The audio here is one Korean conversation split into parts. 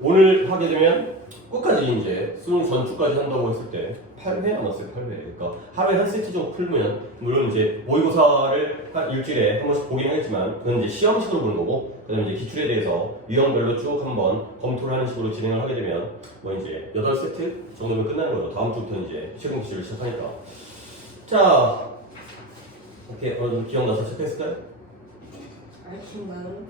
오늘 하게 되면 끝까지 이제 수능 전주까지 한다고 했을 때 8회 남았어요. 8회. 그러니까 하루에 한 세트 정도 풀면 물론 이제 모의고사를 한 일주일에 한 번씩 보긴 하겠지만 그건 이제 시험식으로 보는 거고 그다음에 이제 기출에 대해서 유형별로 쭉 한번 검토를 하는 식으로 진행을 하게 되면 뭐 이제 8세트 정도면 끝나는 거죠. 다음 주부터 이제 최종 기출을 시작하니까. 자, 이렇게 어느 정도 기억나서 체크했을까요? 알킹만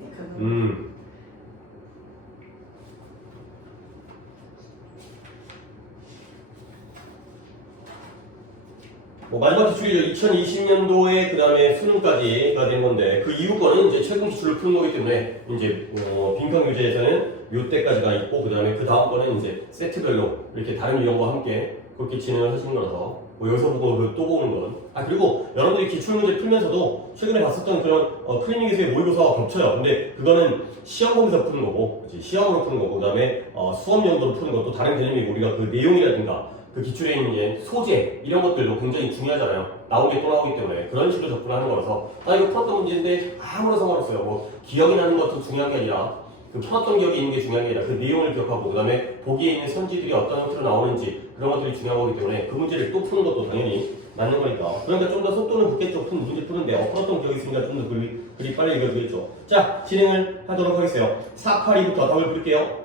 뭐 마지막 기출이죠. 2020년도에 그 다음에 수능까지가 된 건데 그 이후 거는 이제 최종 기출을 푸는 거기 때문에 이제 빈칸 교재에서는 요 때까지가 있고 그 다음에 그 다음 거는 이제 세트별로 이렇게 다른 유형과 함께 그렇게 진행을 하시는 거라서 뭐 여기서 보고 또 보는 건 그리고 여러분들이 기출 문제 풀면서도 최근에 봤었던 그런 클리닉에서의 모의고사와 겹쳐요. 근데 그거는 시험 보면서 푸는 거고 그치? 시험으로 푸는 거고 그 다음에 수업 용도로 푸는 것도 다른 개념이고 우리가 그 내용이라든가 그 기출에 있는 이제 소재 이런 것들도 굉장히 중요하잖아요. 나온 게 또 나오기 때문에 그런 식으로 접근하는 거라서 이거 풀었던 문제인데 아무런 상관없어요. 뭐 기억이 나는 것도 중요한 게 아니라 그 풀었던 기억이 있는 게 중요한 게 아니라 그 내용을 기억하고 그 다음에 보기에 있는 선지들이 어떤 형태로 나오는지 그런 것들이 중요한 거기 때문에 그 문제를 또 푸는 것도 당연히 맞는 거니까 그러니까 좀 더 속도는 붙겠죠. 문제 푸는데 풀었던 기억이 있으니까 좀 더 글이 빨리 읽어지겠죠. 자, 진행을 하도록 하겠어요. 482부터 답을 부를게요.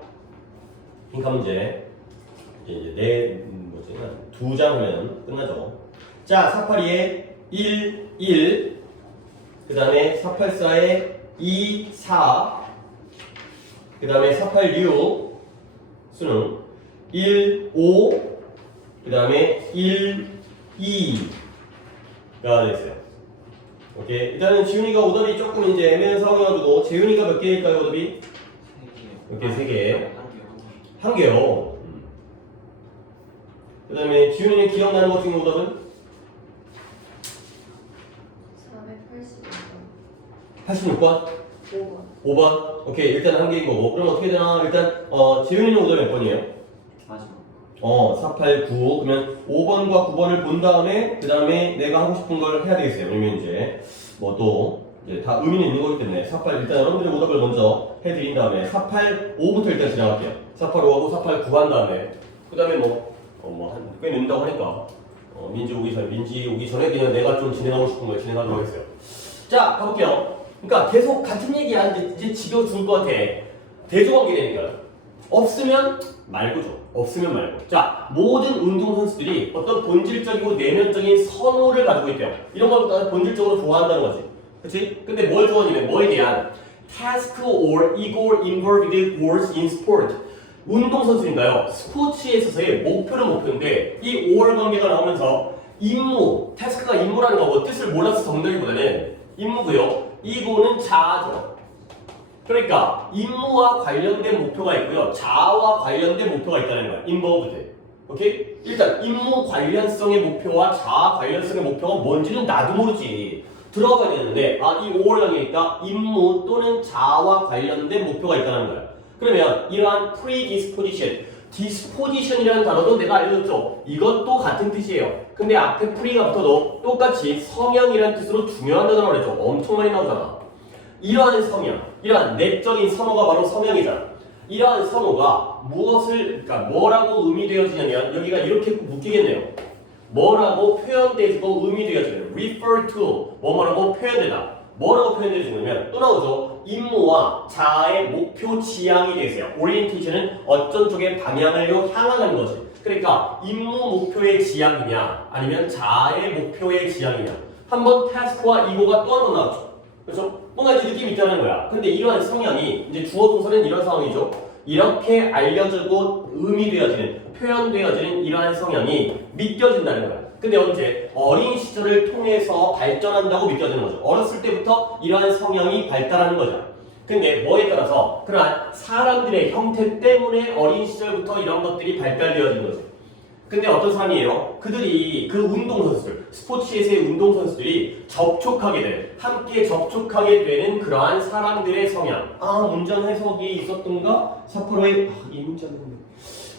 빈칸 문제 이제 두 장 하면 끝나죠. 자, 482에 1, 1, 그 다음에 484에 2, 4, 그 다음에 486 수능 1, 5, 그 다음에 1, 2가 됐어요. 오케이. 일단은 지훈이가 오답이 조금 이제 애매한 상황이어가지고 재훈이가 몇 개일까요, 오답이? 3개요. 오케이, 3개. 한 개요. 1개요. 그 다음에 지훈이는 기억나는 것 중에 오답은? 480번 86번? 5번 5번? 오케이, 일단 한 개인 거고. 그럼 어떻게 되나? 일단, 지훈이는 오답 몇 번이에요? 마지막. 489. 그러면 5번과 9번을 본 다음에, 그 다음에 내가 하고 싶은 걸 해야 되겠어요. 왜냐면 이제, 뭐 또, 이제 다 의미는 있는 거기 때문에, 48, 일단 여러분들의 오답을 먼저 해드린 다음에, 485부터 일단 진행할게요. 485하고 489 한 다음에, 그 다음에 꽤 늦는다고 하니까, 민지 오기 전에 그냥 내가 좀 진행하고 싶은 걸 진행하도록 하겠어요. 자, 가볼게요. 그러니까 계속 같은 얘기야. 이제 지겨워 죽을 것 같아. 대조관계되니까. 없으면 말고죠. 없으면 말고. 자, 모든 운동선수들이 어떤 본질적이고 내면적인 선호를 가지고 있대요. 이런 걸 본질적으로 좋아한다는 거지. 그치? 근데 뭘 좋아하냐면 뭐에 대한 task or ego involved goals in sport. 운동선수인가요? 스포츠에 있어서의 목표는 목표인데 이 or 관계가 나오면서 임무, task가 임무라는 거고 뜻을 몰라서 정답이보다는 임무고요. ego는 자아죠. 그러니까 임무와 관련된 목표가 있고요. 자아와 관련된 목표가 있다는 거야. involved. 오케이? 일단 임무 관련성의 목표와 자아 관련성의 목표가 뭔지는 나도 모르지. 들어가야 되는데 이 5월 강의니까 임무 또는 자아와 관련된 목표가 있다는 거야. 그러면 이러한 predisposition, disposition이라는 단어도 내가 알려줬죠. 이것도 같은 뜻이에요. 근데 앞에 pre가 붙어도 똑같이 성향이라는 뜻으로 중요한 단어라고 그랬죠. 엄청 많이 나오잖아. 이러한 성향, 이러한 내적인 선호가 바로 성향이잖아. 이러한 선호가 그러니까 뭐라고 의미되어지냐면 여기가 이렇게 묶이겠네요. 뭐라고 표현되고 의미되어지는 refer to, 뭐라고 표현되다. 뭐라고 표현되어지냐면 또 나오죠. 임무와 자아의 목표 지향이 되세요. orientation은 어떤 쪽의 방향을 향하는 거지. 그러니까 임무 목표의 지향이냐 아니면 자아의 목표의 지향이냐. 한번 task와 ego가 또 한 번 나왔죠. 그렇죠? 뭔가 이제 느낌이 있다는 거야. 근데 이러한 성향이 이제 주어 동사는 이런 상황이죠. 이렇게 알려지고 의미되어지는 표현되어지는 이러한 성향이 믿겨진다는 거야. 근데 언제? 어린 시절을 통해서 발전한다고 믿겨지는 거죠. 어렸을 때부터 이러한 성향이 발달하는 거죠. 근데 뭐에 따라서 그러한 사람들의 형태 때문에 어린 시절부터 이런 것들이 발달되어지는 거죠. 근데 어떤 사람이에요? 그들이 그 운동선수들, 스포츠에서의 운동선수들이 함께 접촉하게 되는 그러한 사람들의 성향. 문장 해석이 있었던가? 485에 이 문장인데.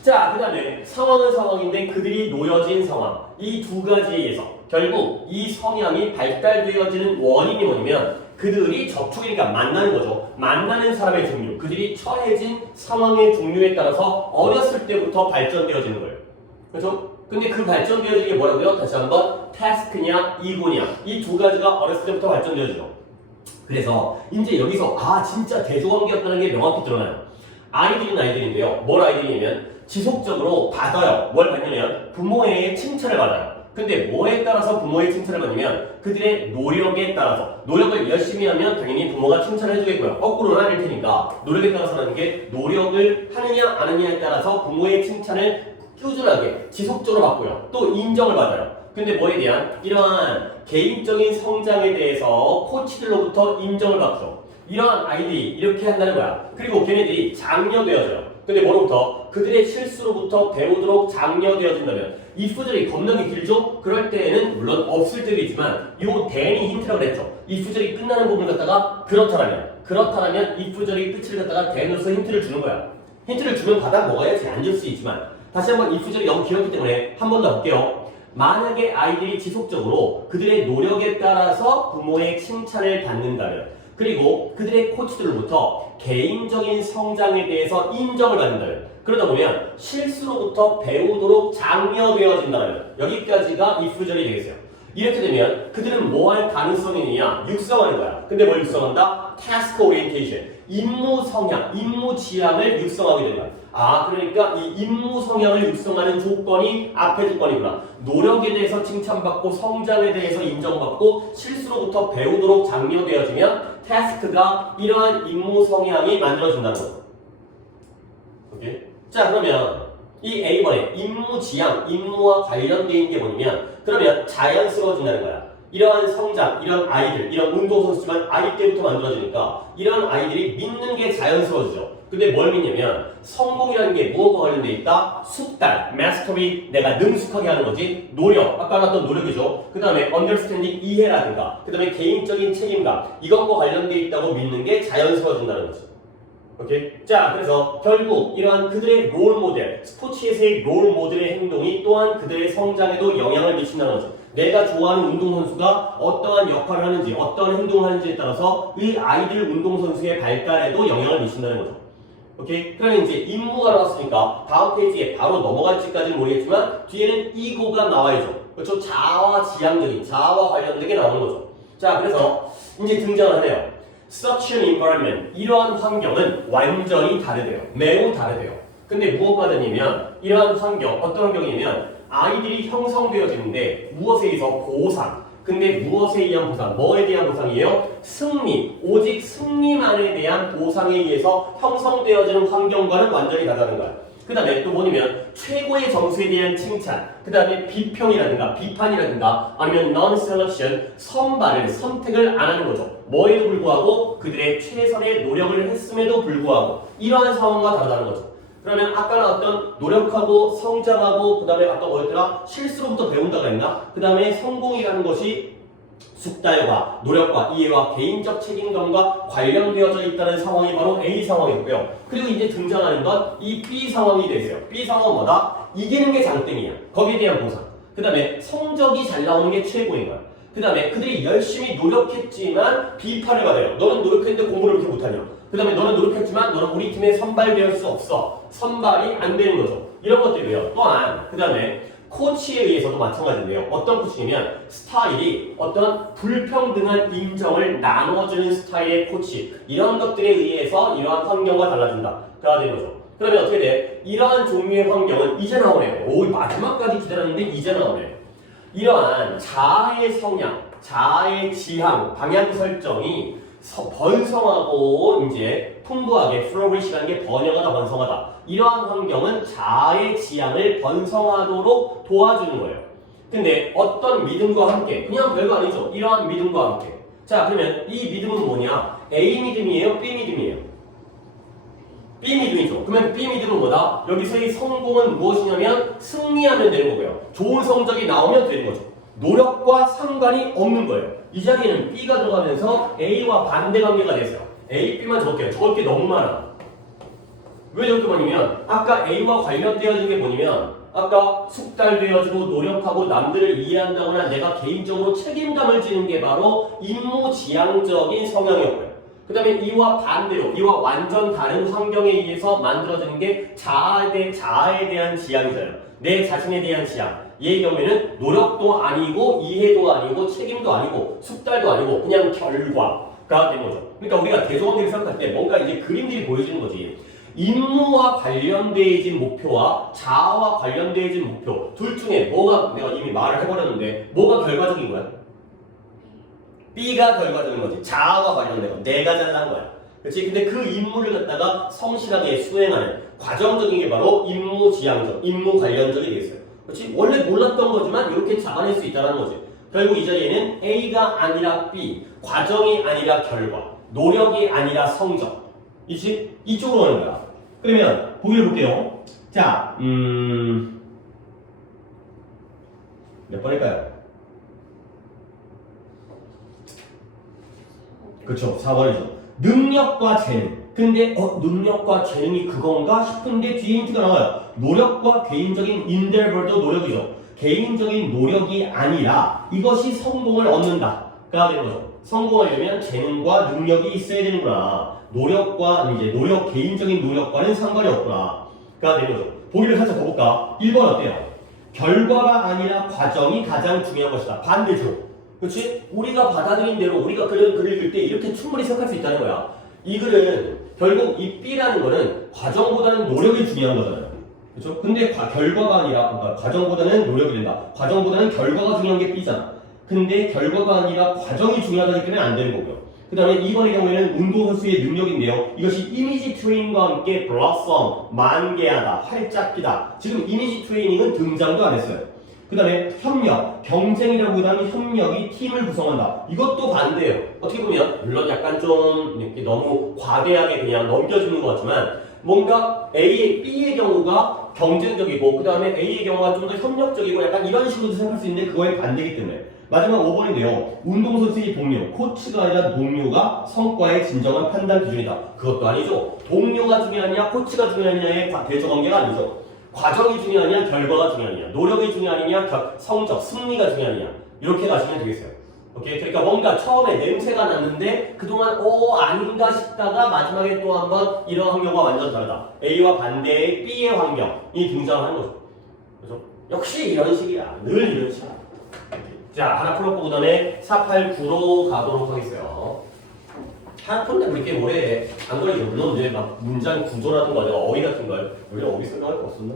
자, 그 다음에 상황은 상황인데 그들이 놓여진 상황. 이 두 가지에서 결국 이 성향이 발달되어지는 원인이 뭐냐면 그들이 접촉이니까 만나는 거죠. 만나는 사람의 종류, 그들이 처해진 상황의 종류에 따라서 어렸을 때부터 발전되어지는 거예요. 그렇죠? 근데 그 발전되어지는 게 뭐라고요? 다시 한번 태스크냐 이고냐 이 두 가지가 어렸을 때부터 발전되어지죠. 그래서 이제 여기서 진짜 대조관계였다는 게 명확히 드러나요. 아이들인데요. 뭘 아이들이냐면 지속적으로 받아요. 뭘 받냐면 부모의 칭찬을 받아요. 근데 뭐에 따라서 부모의 칭찬을 받냐면 그들의 노력에 따라서 노력을 열심히 하면 당연히 부모가 칭찬을 해주겠고요. 거꾸로는 아닐 테니까 노력에 따라서라는 게 노력을 하느냐 안 하느냐에 따라서 부모의 칭찬을 꾸준하게 지속적으로 받고요. 또 인정을 받아요. 근데 뭐에 대한 이러한 개인적인 성장에 대해서 코치들로부터 인정을 받죠. 이러한 아이들이 이렇게 한다는 거야. 그리고 걔네들이 장려되어져요. 근데 뭐로부터? 그들의 실수로부터 배우도록 장려되어진다면 이 구절이 겁나게 길죠? 그럴 때에는 물론 없을 때도 있지만 요 then이 힌트라고 그랬죠. 이 구절이 끝나는 부분을 갖다가 그렇다라면 이 구절이 끝을 갖다가 then으로서 힌트를 주는 거야. 힌트를 주면 받아 먹어야지 안 줄 수 있지만 다시 한번 이 구절이 너무 길었기 때문에 한 번 더 볼게요. 만약에 아이들이 지속적으로 그들의 노력에 따라서 부모의 칭찬을 받는다면 그리고 그들의 코치들로부터 개인적인 성장에 대해서 인정을 받는다면 그러다 보면 실수로부터 배우도록 장려되어진다면 여기까지가 if 구절이 되겠어요. 이렇게 되면 그들은 뭐 할 가능성이 있느냐? 육성하는 거야. 근데 뭘 육성한다? task orientation. 임무 성향, 임무 지향을 육성하게 된다. 그러니까 이 임무 성향을 육성하는 조건이 앞에 조건이구나. 노력에 대해서 칭찬받고 성장에 대해서 인정받고 실수로부터 배우도록 장려되어지면 태스크가 이러한 임무 성향이 만들어진다는 거죠. 오케이? 자, 그러면 이 A번에 임무 지향, 임무와 관련된 게 뭐냐면 그러면 자연스러워진다는 거야. 이러한 성장, 이런 아이들, 이런 운동선수지만 아이 때부터 만들어지니까 이런 아이들이 믿는 게 자연스러워지죠. 근데 뭘 믿냐면 성공이라는 게 무엇과 관련돼 있다? 숙달, mastery, 내가 능숙하게 하는 거지. 노력, 아까 나왔던 노력이죠. 그 다음에 understanding, 이해라든가 그 다음에 개인적인 책임감 이것과 관련돼 있다고 믿는 게 자연스러워진다는 거죠. 오케이? 자, 그래서 결국 이러한 그들의 롤 모델, 스포츠에서의 롤 모델의 행동이 또한 그들의 성장에도 영향을 미친다는 거죠. 내가 좋아하는 운동선수가 어떠한 역할을 하는지, 어떠한 행동을 하는지에 따라서 이 아이들 운동선수의 발달에도 영향을 미친다는 거죠. 오케이? 그러면 이제 임무가 나왔으니까 다음 페이지에 바로 넘어갈지까지는 모르겠지만 뒤에는 이고가 나와야죠. 그렇죠? 자아와 지향적인, 자아와 관련된 게 나오는 거죠. 자, 그래서 이제 등장을 하네요. Such an environment, 이러한 환경은 완전히 다르대요. 매우 다르대요. 근데 무엇과 다르냐면 이러한 환경, 어떤 환경이냐면 아이들이 형성되어지는데 무엇에 의해서 보상. 근데 무엇에 의한 보상? 뭐에 대한 보상이에요? 승리. 오직 승리만에 대한 보상에 의해서 형성되어지는 환경과는 완전히 다르다는 거야. 그 다음에 또 뭐냐면 최고의 점수에 대한 칭찬, 그 다음에 비평이라든가 비판이라든가 아니면 non-selection, 선택을 안 하는 거죠. 뭐에도 불구하고 그들의 최선의 노력을 했음에도 불구하고 이러한 상황과 다르다는 거죠. 그러면 아까 나왔던 노력하고 성장하고 그 다음에 아까 뭐였더라? 실수로부터 배운다고 했나? 그 다음에 성공이라는 것이 숙달과 노력과 이해와 개인적 책임감과 관련되어져 있다는 상황이 바로 A 상황이고요. 그리고 이제 등장하는 건 이 B 상황이 되세요. B 상황은 뭐다? 이기는 게 장땡이야. 거기에 대한 보상. 그 다음에 성적이 잘 나오는 게 최고인 거야. 그 다음에 그들이 열심히 노력했지만 비판을 받아요. 너는 노력했는데 공부를 그렇게 못하냐. 그 다음에 너는 노력했지만 너는 우리 팀에 선발될 수 없어. 선발이 안 되는 거죠. 이런 것들이고요. 또한 그 다음에 코치에 의해서도 마찬가지인데요. 어떤 코치냐면 스타일이 어떤 불평등한 인정을 나눠주는 스타일의 코치, 이런 것들에 의해서 이러한 환경과 달라진다. 가 되는 거죠. 그러면 어떻게 돼? 이러한 종류의 환경은 이제 나오네요. 오, 마지막까지 기다렸는데 이제 나오네요. 이러한 자아의 성향, 자아의 지향, 방향 설정이 번성하고 이제 풍부하게 flourish라는 게 번영하다, 번성하다. 이러한 환경은 자아의 지향을 번성하도록 도와주는 거예요. 근데 어떤 믿음과 함께, 그냥 별거 아니죠. 이러한 믿음과 함께. 자, 그러면 이 믿음은 뭐냐? A 믿음이에요? B 믿음이에요? B 믿음이죠. 그러면 B 믿음은 뭐다? 여기서의 성공은 무엇이냐면 승리하면 되는 거고요. 좋은 성적이 나오면 되는 거죠. 노력과 상관이 없는 거예요. 이 자리에는 B가 들어가면서 A와 반대 관계가 됐어요. A, B만 적을게요. 적을 게 너무 많아. 왜 적을 게 많으면 아까 A와 관련되어진 게 뭐냐면 아까 숙달되어지고 노력하고 남들을 이해한다거나 내가 개인적으로 책임감을 지는 게 바로 임무지향적인 성향이었고요. 그 다음에 이와 반대로 이와 완전 다른 환경에 의해서 만들어지는 게 자아에 대한 지향이잖아요. 내 자신에 대한 지향. 얘의 경우에는 노력도 아니고 이해도 아니고 책임도 아니고 숙달도 아니고 그냥 결과가 되는 거죠. 그러니까 우리가 대조관계를 생각할 때 뭔가 이제 그림들이 보여지는 거지. 임무와 관련되어진 목표와 자아와 관련되어진 목표 둘 중에 뭐가 내가 이미 말을 해버렸는데 뭐가 결과적인 거야? B가 결과적인 거지. 자아와 관련된 거. 내가 잘난 거야. 그렇지? 근데 그 임무를 갖다가 성실하게 수행하는 과정적인 게 바로 임무지향적, 임무 관련적이 되겠어요. 그렇지? 원래 몰랐던 거지만 이렇게 잡아낼 수 있다는 거지. 결국 이 자리에는 A가 아니라 B, 과정이 아니라 결과, 노력이 아니라 성적. 이지? 이쪽으로 오는 거야. 그러면 보기를 볼게요. 자, 몇 번일까요? 그쵸, 4번이죠. 능력과 재능. 근데 능력과 재능이 그건가 싶은데 뒤에 힌트가 나와요. 노력과 개인적인 인델벌도 노력이죠. 개인적인 노력이 아니라 이것이 성공을 얻는다가 되는 거죠. 성공하려면 재능과 능력이 있어야 되는구나. 노력과 이제 개인적인 노력과는 상관이 없구나가 되는 거죠. 보기를 살짝 더 볼까? 1번 어때요? 결과가 아니라 과정이 가장 중요한 것이다. 반대죠. 그렇지? 우리가 받아들인 대로 우리가 글을 읽을 때 이렇게 충분히 생각할 수 있다는 거야. 이 글은 결국 이 B라는 거는 과정보다는 노력이 중요한 거잖아요. 그렇죠? 근데 결과가 아니라 그러니까 과정보다는 노력이 된다. 과정보다는 결과가 중요한 게 B잖아. 근데 결과가 아니라 과정이 중요하다기 때문에 안 되는 거고요. 그 다음에 2번의 경우에는 운동선수의 능력인데요. 이것이 이미지 트레이닝과 함께 블러썸, 만개하다, 활짝 피다. 지금 이미지 트레이닝은 등장도 안 했어요. 그 다음에 협력, 경쟁이라고 하면 협력이 팀을 구성한다. 이것도 반대예요. 어떻게 보면 물론 약간 좀 이렇게 너무 과대하게 그냥 넘겨주는 것 같지만 뭔가 B의 경우가 경쟁적이고 그 다음에 A의 경우가 좀 더 협력적이고 약간 이런 식으로도 생각할 수 있는데 그거에 반대이기 때문에 마지막 5번인데요. 운동선수의 동료, 코치가 아니라 동료가 성과의 진정한 판단 기준이다. 그것도 아니죠. 동료가 중요하냐 코치가 중요하냐의 대조관계가 아니죠. 과정이 중요하냐 결과가 중요하냐 노력이 중요하냐 성적 승리가 중요하냐 이렇게 가시면 되겠어요. 오케이? 그러니까 뭔가 처음에 냄새가 났는데 그동안 아닌가 싶다가 마지막에 또 한번 이런 환경과 완전 다르다. A와 반대의 B의 환경이 등장하는 거죠. 그래서 역시 이런 식이야. 늘 이런 식이야. 자, 하나 풀어보고 그다음에 4, 8, 9로 가도록 하겠어요. 하나 푼데 그렇게 오래 안 걸리죠. 물론 이제 막 문장 구조라든가 어휘 같은 걸 원래 어휘 설명할 거 없었나?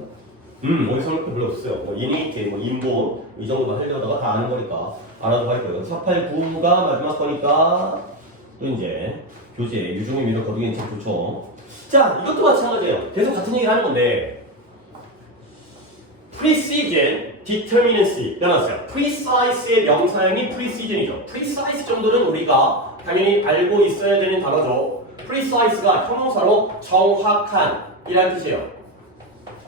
어휘 설명할 거 별로 없어요. 뭐 이니티, 뭐 인본 이 정도만 하려다가 다 아는 거니까 알아도 할 거예요. 4, 8, 9가 마지막 거니까 또 이제 교재 유종의 미를 거두기엔 참 좋죠. 자, 이것도 마찬가지예요. 계속 같은 얘기를 하는 건데 precision, determinacy 나왔어요. precise의 명사형이 precision이죠. precise 정도는 우리가 당연히 알고 있어야 되는 단어죠. precise가 형용사로 정확한 이란 뜻이에요.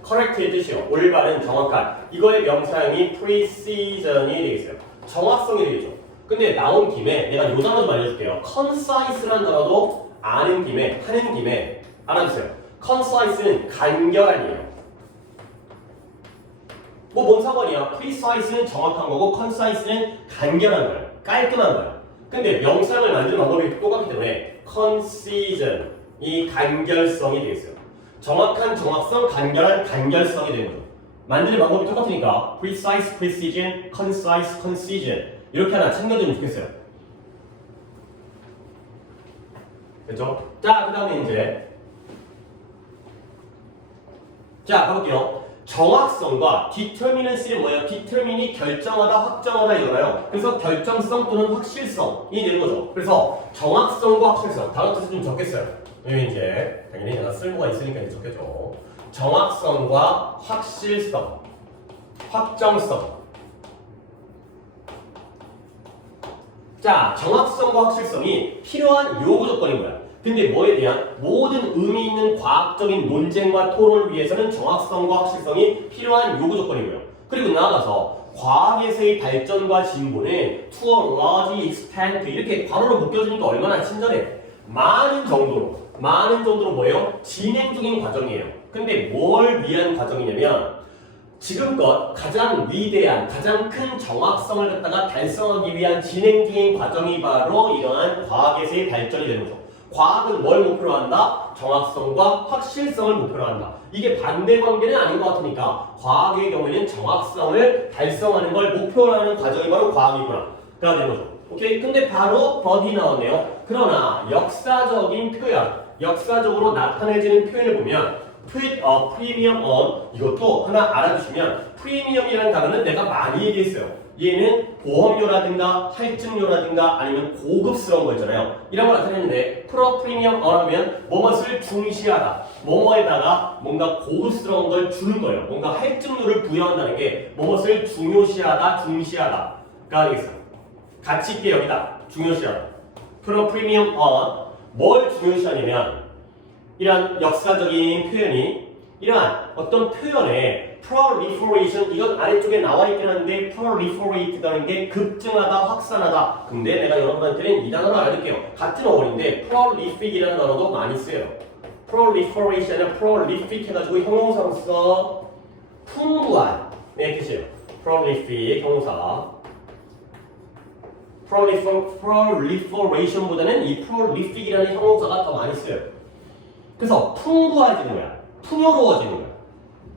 correct의 뜻이요. 올바른, 정확한. 이거의 명사형이 precision이 되겠어요. 정확성이 되겠죠. 근데 나온 김에 내가 요 단어 좀 알려줄게요. concise라는 단어도 하는 김에 알아주세요. concise는 간결한이에요. 뭔 상관이야? precise는 정확한 거고 concise는 간결한 거예요. 깔끔한 거예요. 근데 명사형을 만드는 방법이 똑같기 때문에 concision, 이 간결성이 되겠어요. 정확한 정확성, 간결한 간결성이 되는 거죠. 만드는 방법이 똑같으니까 precise, precision, concise, concision 이렇게 하나 챙겨두면 좋겠어요. 그렇죠? 자, 그 다음에 이제 가볼게요. 정확성과 determinacy는 뭐예요? determine이 결정하다, 확정하다 이거잖아요. 그래서 결정성 또는 확실성이 되는 거죠. 그래서 정확성과 확실성, 다른 뜻을 좀 적겠어요. 왜냐면 이제 당연히 내가 쓸모가 있으니까 이제 적겠죠. 정확성과 확실성, 확정성. 자, 정확성과 확실성이 필요한 요구 조건인 거야. 근데 뭐에 대한 모든 의미 있는 과학적인 논쟁과 토론을 위해서는 정확성과 확실성이 필요한 요구 조건이고요. 그리고 나아가서 과학에서의 발전과 진보는 to a large extent 이렇게 괄호로 묶여주니까 얼마나 친절해. 많은 정도로 뭐예요? 진행 중인 과정이에요. 근데 뭘 위한 과정이냐면 지금껏 가장 위대한, 가장 큰 정확성을 갖다가 달성하기 위한 진행 중인 과정이 바로 이러한 과학에서의 발전이 되는 거죠. 과학은 뭘 목표로 한다? 정확성과 확실성을 목표로 한다. 이게 반대 관계는 아닌 것 같으니까 과학의 경우에는 정확성을 달성하는 걸 목표로 하는 과정이 바로 과학이구나. 가 되는 거죠. 오케이? 근데 바로 버디 나왔네요. 그러나 역사적인 표현, 역사적으로 나타내지는 표현을 보면 put a premium on, 이것도 하나 알아두시면 프리미엄이라는 단어는 내가 많이 얘기했어요. 얘는 보험료라든가 할증료라든가 아니면 고급스러운 거 있잖아요. 이런 걸 나타내는데 프로 프리미엄 on 하면 무엇을 중시하다, 뭐뭐에다가 뭔가 고급스러운 걸 주는 거예요. 뭔가 할증료를 부여한다는 게 무엇을 중요시하다, 중시하다가 되겠어요. 가치 있게 여기다, 중요시하다. 프로 프리미엄 on, 뭘 중요시하냐면 이러한 역사적인 표현이 이러한 어떤 표현의 proliferation, 이건 아래쪽에 나와 있긴 한데 proliferate라는 게 급증하다, 확산하다. 근데 내가 여러분한테는 이 단어를 알려줄게요. 같은 어원인데 prolific이라는 단어도 많이 써요. proliferation은 prolific 해가지고 형용사로서 풍부한 네 뜻이에요. prolific 형용사. proliferation보다는 이 prolific이라는 형용사가 더 많이 쓰여요. 그래서 풍부해지는 거야. 풍요로워지는 거야.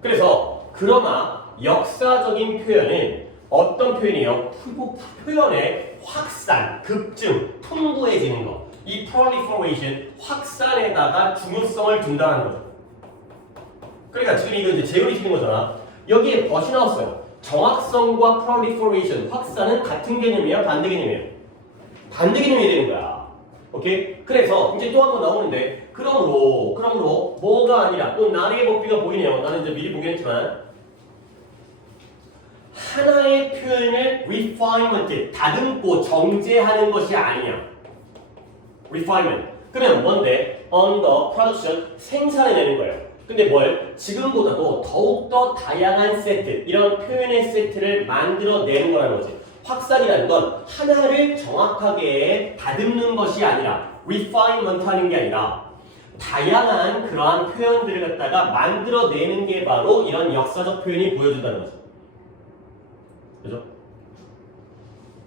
그래서 그러나 역사적인 표현은 어떤 표현이에요? 표현의 확산, 급증, 풍부해지는 거. 이 proliferation, 확산에다가 중요성을 둔다는 거죠. 그러니까 지금 이거 이제 재현이 시키는 거잖아. 여기에 벗이 나왔어요. 정확성과 proliferation, 확산은 같은 개념이야? 반대 개념이에요? 반대 개념이 되는 거야. 오케이? 그래서 이제 또 한 번 나오는데 그러므로 뭐가 아니라 또 나의 법비가 보이네요. 나는 이제 미리 보긴 했지만 하나의 표현을 refinement, 다듬고 정제하는 것이 아니야. refinement. 그러면 뭔데? on the production, 생산해내는 거예요. 근데 뭘? 지금보다도 더욱더 다양한 세트, 이런 표현의 세트를 만들어내는 거라는 거지. 확산이라는 건 하나를 정확하게 다듬는 것이 아니라 refinement 하는 게 아니라 다양한 그러한 표현들을 갖다가 만들어내는 게 바로 이런 역사적 표현이 보여준다는 거죠. 그죠?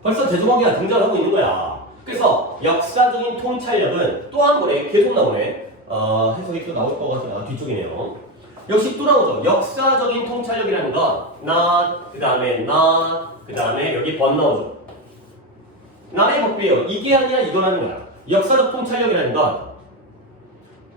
벌써 제조관계가 등장하고 있는 거야. 그래서 역사적인 통찰력은 또 한 번에 계속 나오네. 해석이 또 나올 것 같아. 뒤쪽이네요. 역시 또 나오죠. 역사적인 통찰력이라는 건 not, 그 다음에 여기 번 나오죠. not의 법비예요. 이게 아니라 이거라는 거야. 역사적 통찰력이라는 건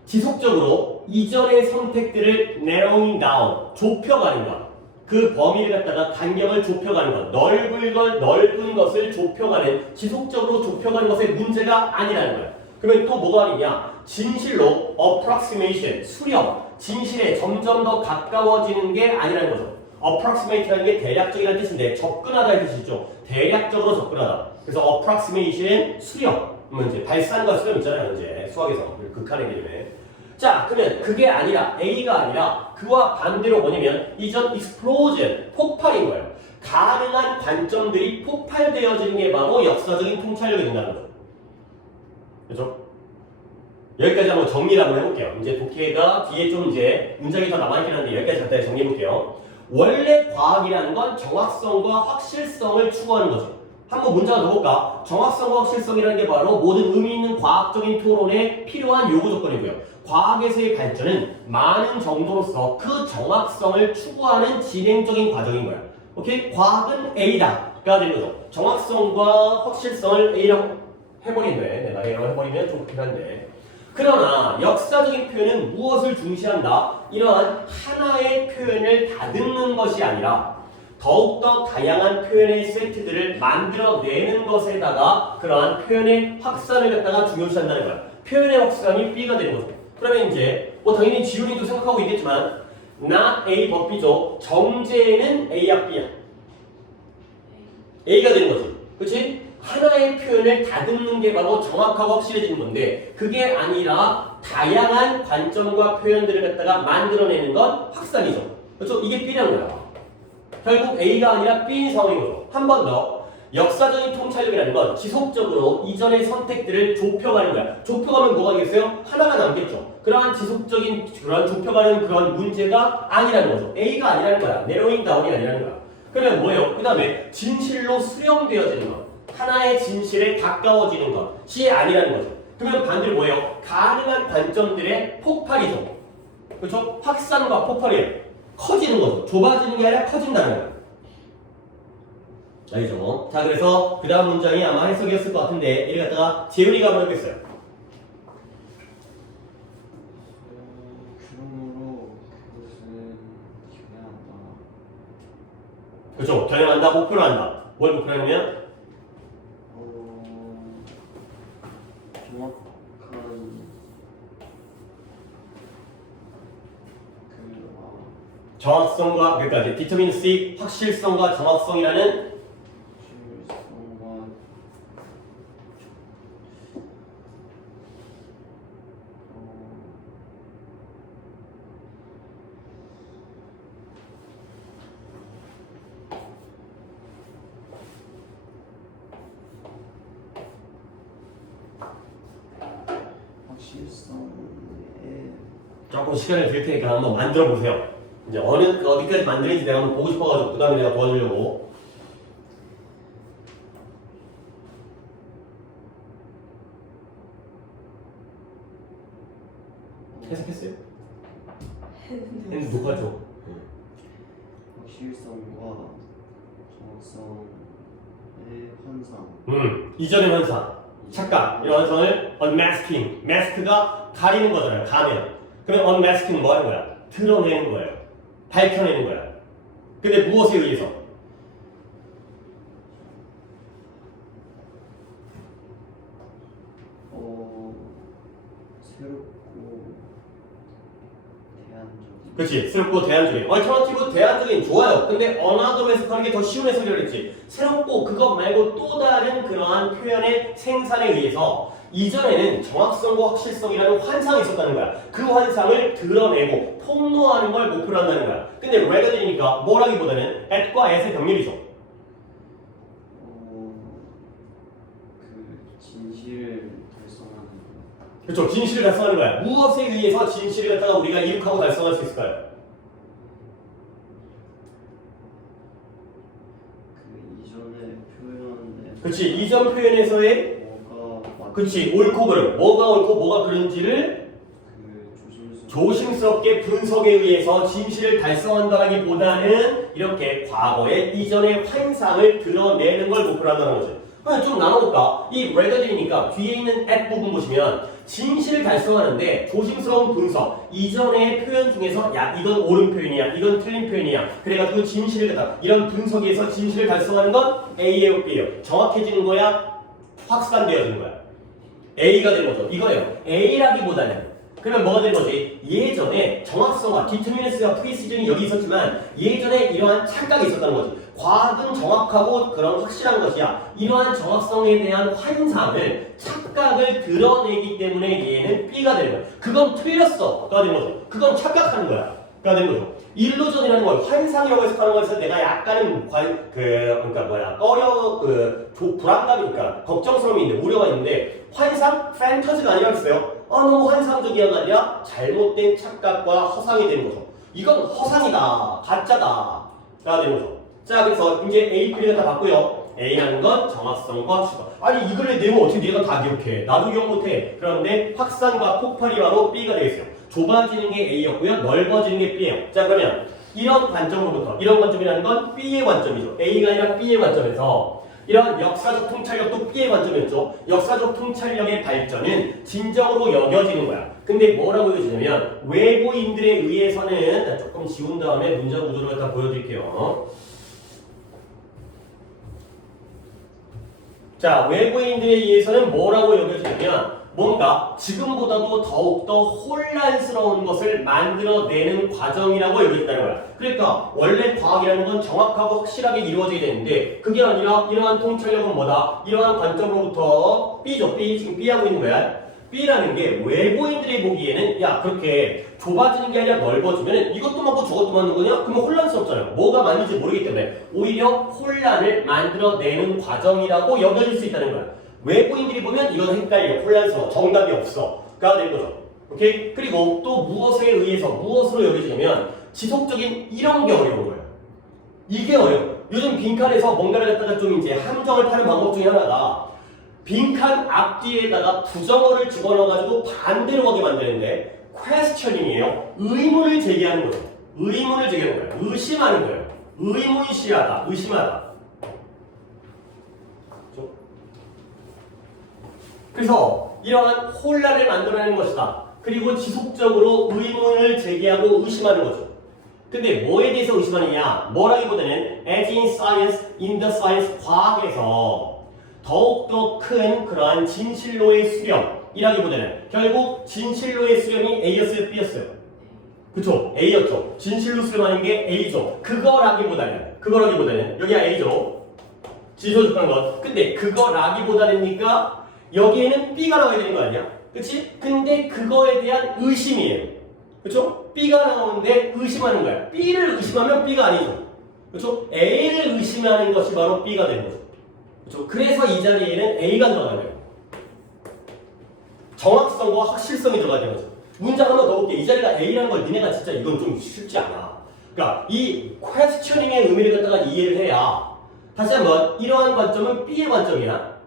지속적으로 이전의 선택들을 narrowing down, 좁혀가는 것. 그 범위를 갖다가 간격을 좁혀가는 것. 넓은 것을 좁혀가는, 지속적으로 좁혀가는 것의 문제가 아니라는 거야. 그러면 또 뭐가 아니냐? 진실로 approximation, 수렴, 진실에 점점 더 가까워지는 게 아니라는 거죠. approximate라는 게 대략적이라는 뜻인데 접근하다의 뜻이죠. 대략적으로 접근하다. 그래서 approximation, 수렴. 이제 발산과 수렴 있잖아요. 이제 수학에서 극한의 개념에. 자, 그러면 그게 아니라 A가 아니라 그와 반대로 뭐냐면 이전 explosion, 폭발인 거예요. 가능한 관점들이 폭발되어지는 게 바로 역사적인 통찰력이 된다는 거죠. 그렇죠? 여기까지 한번 정리를 한번 해볼게요. 이제 독해가 뒤에 좀 이제 문장이 더 남아있긴 한데 여기까지 간단히 정리해볼게요. 원래 과학이라는 건 정확성과 확실성을 추구하는 거죠. 한번 문장을 더 볼까? 정확성과 확실성이라는 게 바로 모든 의미 있는 과학적인 토론에 필요한 요구 조건이고요. 과학에서의 발전은 많은 정도로서 그 정확성을 추구하는 진행적인 과정인 거야. 오케이? 과학은 A다가 되는 거죠. 정확성과 확실성을 A라고 해버리네. 내가 A라고 해버리면 좀 그렇긴 한데. 그러나 역사적인 표현은 무엇을 중시한다? 이러한 하나의 표현을 다듬는 것이 아니라 더욱더 다양한 표현의 세트들을 만들어내는 것에다가 그러한 표현의 확산을 갖다가 중요시한다는 거야. 표현의 확산이 B가 되는 거죠. 그러면 이제 당연히 지훈이도 생각하고 있겠지만 not A 법비죠. 정제는 A야 B야? A가 되는 거지. 그렇지? 하나의 표현을 다듬는 게 바로 정확하고 확실해지는 건데 그게 아니라 다양한 관점과 표현들을 갖다가 만들어내는 건 확산이죠. 그렇죠? 이게 B라는 거야. 결국 A가 아니라 B인 상황인 거죠. 한 번 더. 역사적인 통찰력이라는 건 지속적으로 이전의 선택들을 좁혀가는 거야. 좁혀가면 뭐가 되겠어요? 하나가 남겠죠. 그러한 지속적인 그런 좁혀가는 그런 문제가 아니라는 거죠. A가 아니라는 거야. 네로잉 다운이 아니라는 거야. 그러면 뭐예요? 그 다음에 진실로 수렴되어지는 것. 하나의 진실에 가까워지는 것이 아니라는 거죠. 그러면 반대로 뭐예요? 가능한 관점들의 폭발이죠. 그렇죠? 확산과 폭발이에요. 커지는 거죠. 좁아지는 게 아니라 커진다는 거예요. 알겠죠? 자, 그래서 그 다음 문장이 아마 해석이었을 것 같은데 이를 갖다가 재율이가 한번 해보겠어요. 그러므로 그것은 경향한다. 그렇죠? 겨냥한다, 목표로 한다. 뭘 목표로 하냐면 정확한 정확성과 그러니까 이제 determinacy, 확실성과 정확성이라는 실성과 확실성에 조금 시간을 드릴 테니까 한번 만들어 보세요. 이제 어디까지 만드는지 내가 한번 보고 싶어가지고 그 다음에 내가 도와주려고. 해석했어요? 했는데 녹화죠. 확실성과 정확성의 환상. 이전의 환상, 착각 이런 환상을 unmasking, mask가 가리는 거잖아요. 가면. 그러면 unmasking 뭐 하는 거야? 드러내는 거예요. 밝혀내는 거야. 근데 무엇에 의해서? 새롭고 대안적인. 그렇지. 새롭고 대안적인. 얼터너티브 대안적인 좋아요. 근데 another 해석하는 게 더 쉬운 해석이라고 했지. 새롭고 그것 말고 또 다른 그러한 표현의 생산에 의해서 이전에는 정확성과 확실성이라는 환상이 있었다는 거야. 그 환상을 드러내고 폭로하는 걸 목표로 한다는 거야. 근데 rather이니까 뭐라기보다는 at과 at의 병렬이죠. 그 진실을 달성하는. 그렇죠. 진실을 달성하는 거야. 무엇에 의해서 진실을 갖다가 우리가 이룩하고 달성할 수 있을까요? 그 이전에 표현에. 그렇지. 이전 표현에서의 그렇지. 옳고 그름. 뭐가 옳고 뭐가 그른지를 그 조심스럽게 분석에 의해서 진실을 달성한다기보다는 이렇게 과거의 이전의 환상을 드러내는 걸 목표로 한다는 거죠. 그럼 좀 나눠볼까? 이 rather이니까 뒤에 있는 at 부분 보시면 진실을 달성하는데 조심스러운 분석, 이전의 표현 중에서 야 이건 옳은 표현이야, 이건 틀린 표현이야. 그래가지고 진실을 갖다 이런 분석에서 진실을 달성하는 건 A예요, B예요. 정확해지는 거야, 확산되어지는 거야. A가 되는 거죠. 이거예요. A라기보다는 그러면 뭐가 되는 거지? 예전에 정확성과 디터미니스와 프리시즌이 여기 있었지만 예전에 이러한 착각이 있었다는 거지. 과학은 정확하고 그런 확실한 것이야. 이러한 정확성에 대한 환상을 착각을 드러내기 때문에 얘는 B가 되는 거야. 그건 틀렸어가 되는 거죠. 그건 착각하는 거야. 가 되는 거죠. 일루전이라는 걸 환상이라고 해석하는 것에서 내가 약간은 불안감이니까 걱정스러움이 있는데 우려가 있는데 환상 판타지가 아니라 했어요. 너무 환상적이야가 아니라 잘못된 착각과 허상이 되는 거죠. 이건 허상이다, 가짜다 가 되는 거죠. 자, 그래서 이제 A, B를 다 봤고요. A라는 건 정확성과 추가. 아니 이글의 내용 어떻게 네가 다 기억해? 나도 기억 못해. 그런데 확산과 폭발이 바로 B가 되겠어요. 좁아지는 게 A였고요. 넓어지는 게 B예요. 자, 그러면 이런 관점으로부터 이런 관점이라는 건 B의 관점이죠. A가 아니라 B의 관점에서 이런 역사적 통찰력도 B의 관점이었죠. 역사적 통찰력의 발전은 진정으로 여겨지는 거야. 근데 뭐라고 여겨지냐면 외부인들에 의해서는 조금 지운 다음에 문장 구조를 일단 보여드릴게요. 자, 외부인들에 의해서는 뭐라고 여겨지냐면 뭔가 지금보다도 더욱더 혼란스러운 것을 만들어내는 과정이라고 여겨진다는 거야. 그러니까 원래 과학이라는 건 정확하고 확실하게 이루어져야 되는데 그게 아니라 이러한 통찰력은 뭐다? 이러한 관점으로부터 B죠. B 지금 B 하고 있는 거야. B라는 게 외부인들이 보기에는 야 그렇게 좁아지는 게 아니라 넓어지면 이것도 맞고 저것도 맞는 거냐? 그러면 혼란스럽잖아요. 뭐가 맞는지 모르기 때문에 오히려 혼란을 만들어내는 과정이라고 여겨질 수 있다는 거야. 외부인들이 보면 이건 헷갈려, 혼란스러워, 정답이 없어가 되는 거죠. 오케이? 그리고 또 무엇에 의해서 무엇으로 여겨지냐면 지속적인 이런 게 어려운 거예요. 이게 어려워. 요즘 빈칸에서 뭔가를 갖다가 좀 이제 함정을 타는 방법 중에 하나가 빈칸 앞뒤에다가 부정어를 집어넣어가지고 반대로 가게 만드는데 questioning이에요. 의문을 제기하는 거예요. 의문을 제기하는 거예요. 의심하는 거예요. 의문시하다, 의심하다. 그렇죠? 그래서 이러한 혼란을 만들어내는 것이다. 그리고 지속적으로 의문을 제기하고 의심하는 거죠. 근데 뭐에 대해서 의심하느냐? 뭐라기보다는 as in science, in the science, 과학에서 더욱더 큰 그러한 진실로의 수렴이라기보다는 결국 진실로의 수렴이 A였어요? B였어요? 그쵸? A였죠. 진실로 수렴하는 게 A죠. 그거라기보다는 여기가 A죠. 지소적한 것. 근데 그거라기보다는니까 여기에는 B가 나와야 되는 거 아니야? 그치? 근데 그거에 대한 의심이에요. 그쵸? B가 나오는데 의심하는 거야. B를 의심하면 B가 아니죠. 그쵸? A를 의심하는 것이 바로 B가 되는 거죠. 그쵸? 그래서 이 자리에는 A가 들어가는 거예요. 정확성과 확실성이 들어가야 되는 거죠. 문장 한번 더 볼게. 이 자리가 A라는 걸 니네가 진짜 이건 좀 쉽지 않아. 그러니까 이 questioning의 의미를 갖다가 이해를 해야 다시 한번 이러한 관점은 B의 관점이야.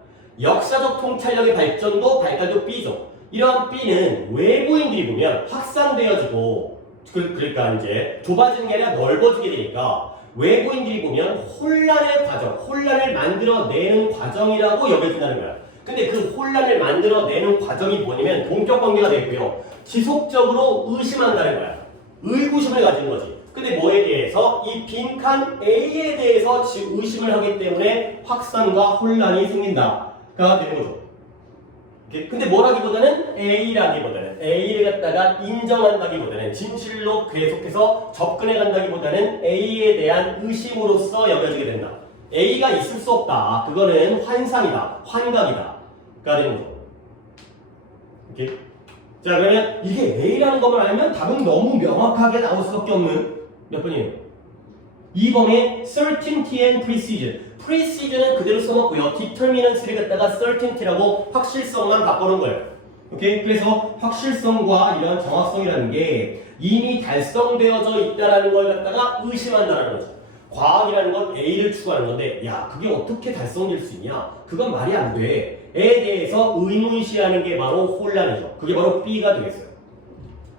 역사적 통찰력의 발전도 발달도 B죠. 이러한 B는 외부인들이 보면 확산되어지고 그러니까 이제 좁아지는 게 아니라 넓어지게 되니까 외부인들이 보면 혼란의 과정, 혼란을 만들어내는 과정이라고 여겨진다는 거야. 근데 그 혼란을 만들어내는 과정이 뭐냐면 동격 관계가 되고요. 지속적으로 의심한다는 거야. 의구심을 가지는 거지. 근데 뭐에 대해서? 이 빈칸 A에 대해서 의심을 하기 때문에 확산과 혼란이 생긴다가 되는 거죠. 근데 뭐라기보다는 A를 갖다가 인정한다기보다는 진실로 계속해서 접근해 간다기보다는 A에 대한 의심으로서 여겨지게 된다. A가 있을 수 없다. 그거는 환상이다. 환각이다. 가 되는 거죠. 오케이? 자, 그러면 이게 A라는 것만 알면 답은 너무 명확하게 나올 수밖에 없는 몇 번이에요? 2번의 certainty and precision. precision은 그대로 써먹고요. determinancy를 갖다가 certainty라고 확실성만 바꿔놓은 거예요. 오케이? 그래서 확실성과 이런 정확성이라는 게 이미 달성되어져 있다라는 걸 갖다가 의심한다는 거죠. 과학이라는 건 A를 추구하는 건데 야 그게 어떻게 달성될 수 있냐? 그건 말이 안 돼. 에 대해서 의문시하는 게 바로 혼란이죠. 그게 바로 B가 되겠어요.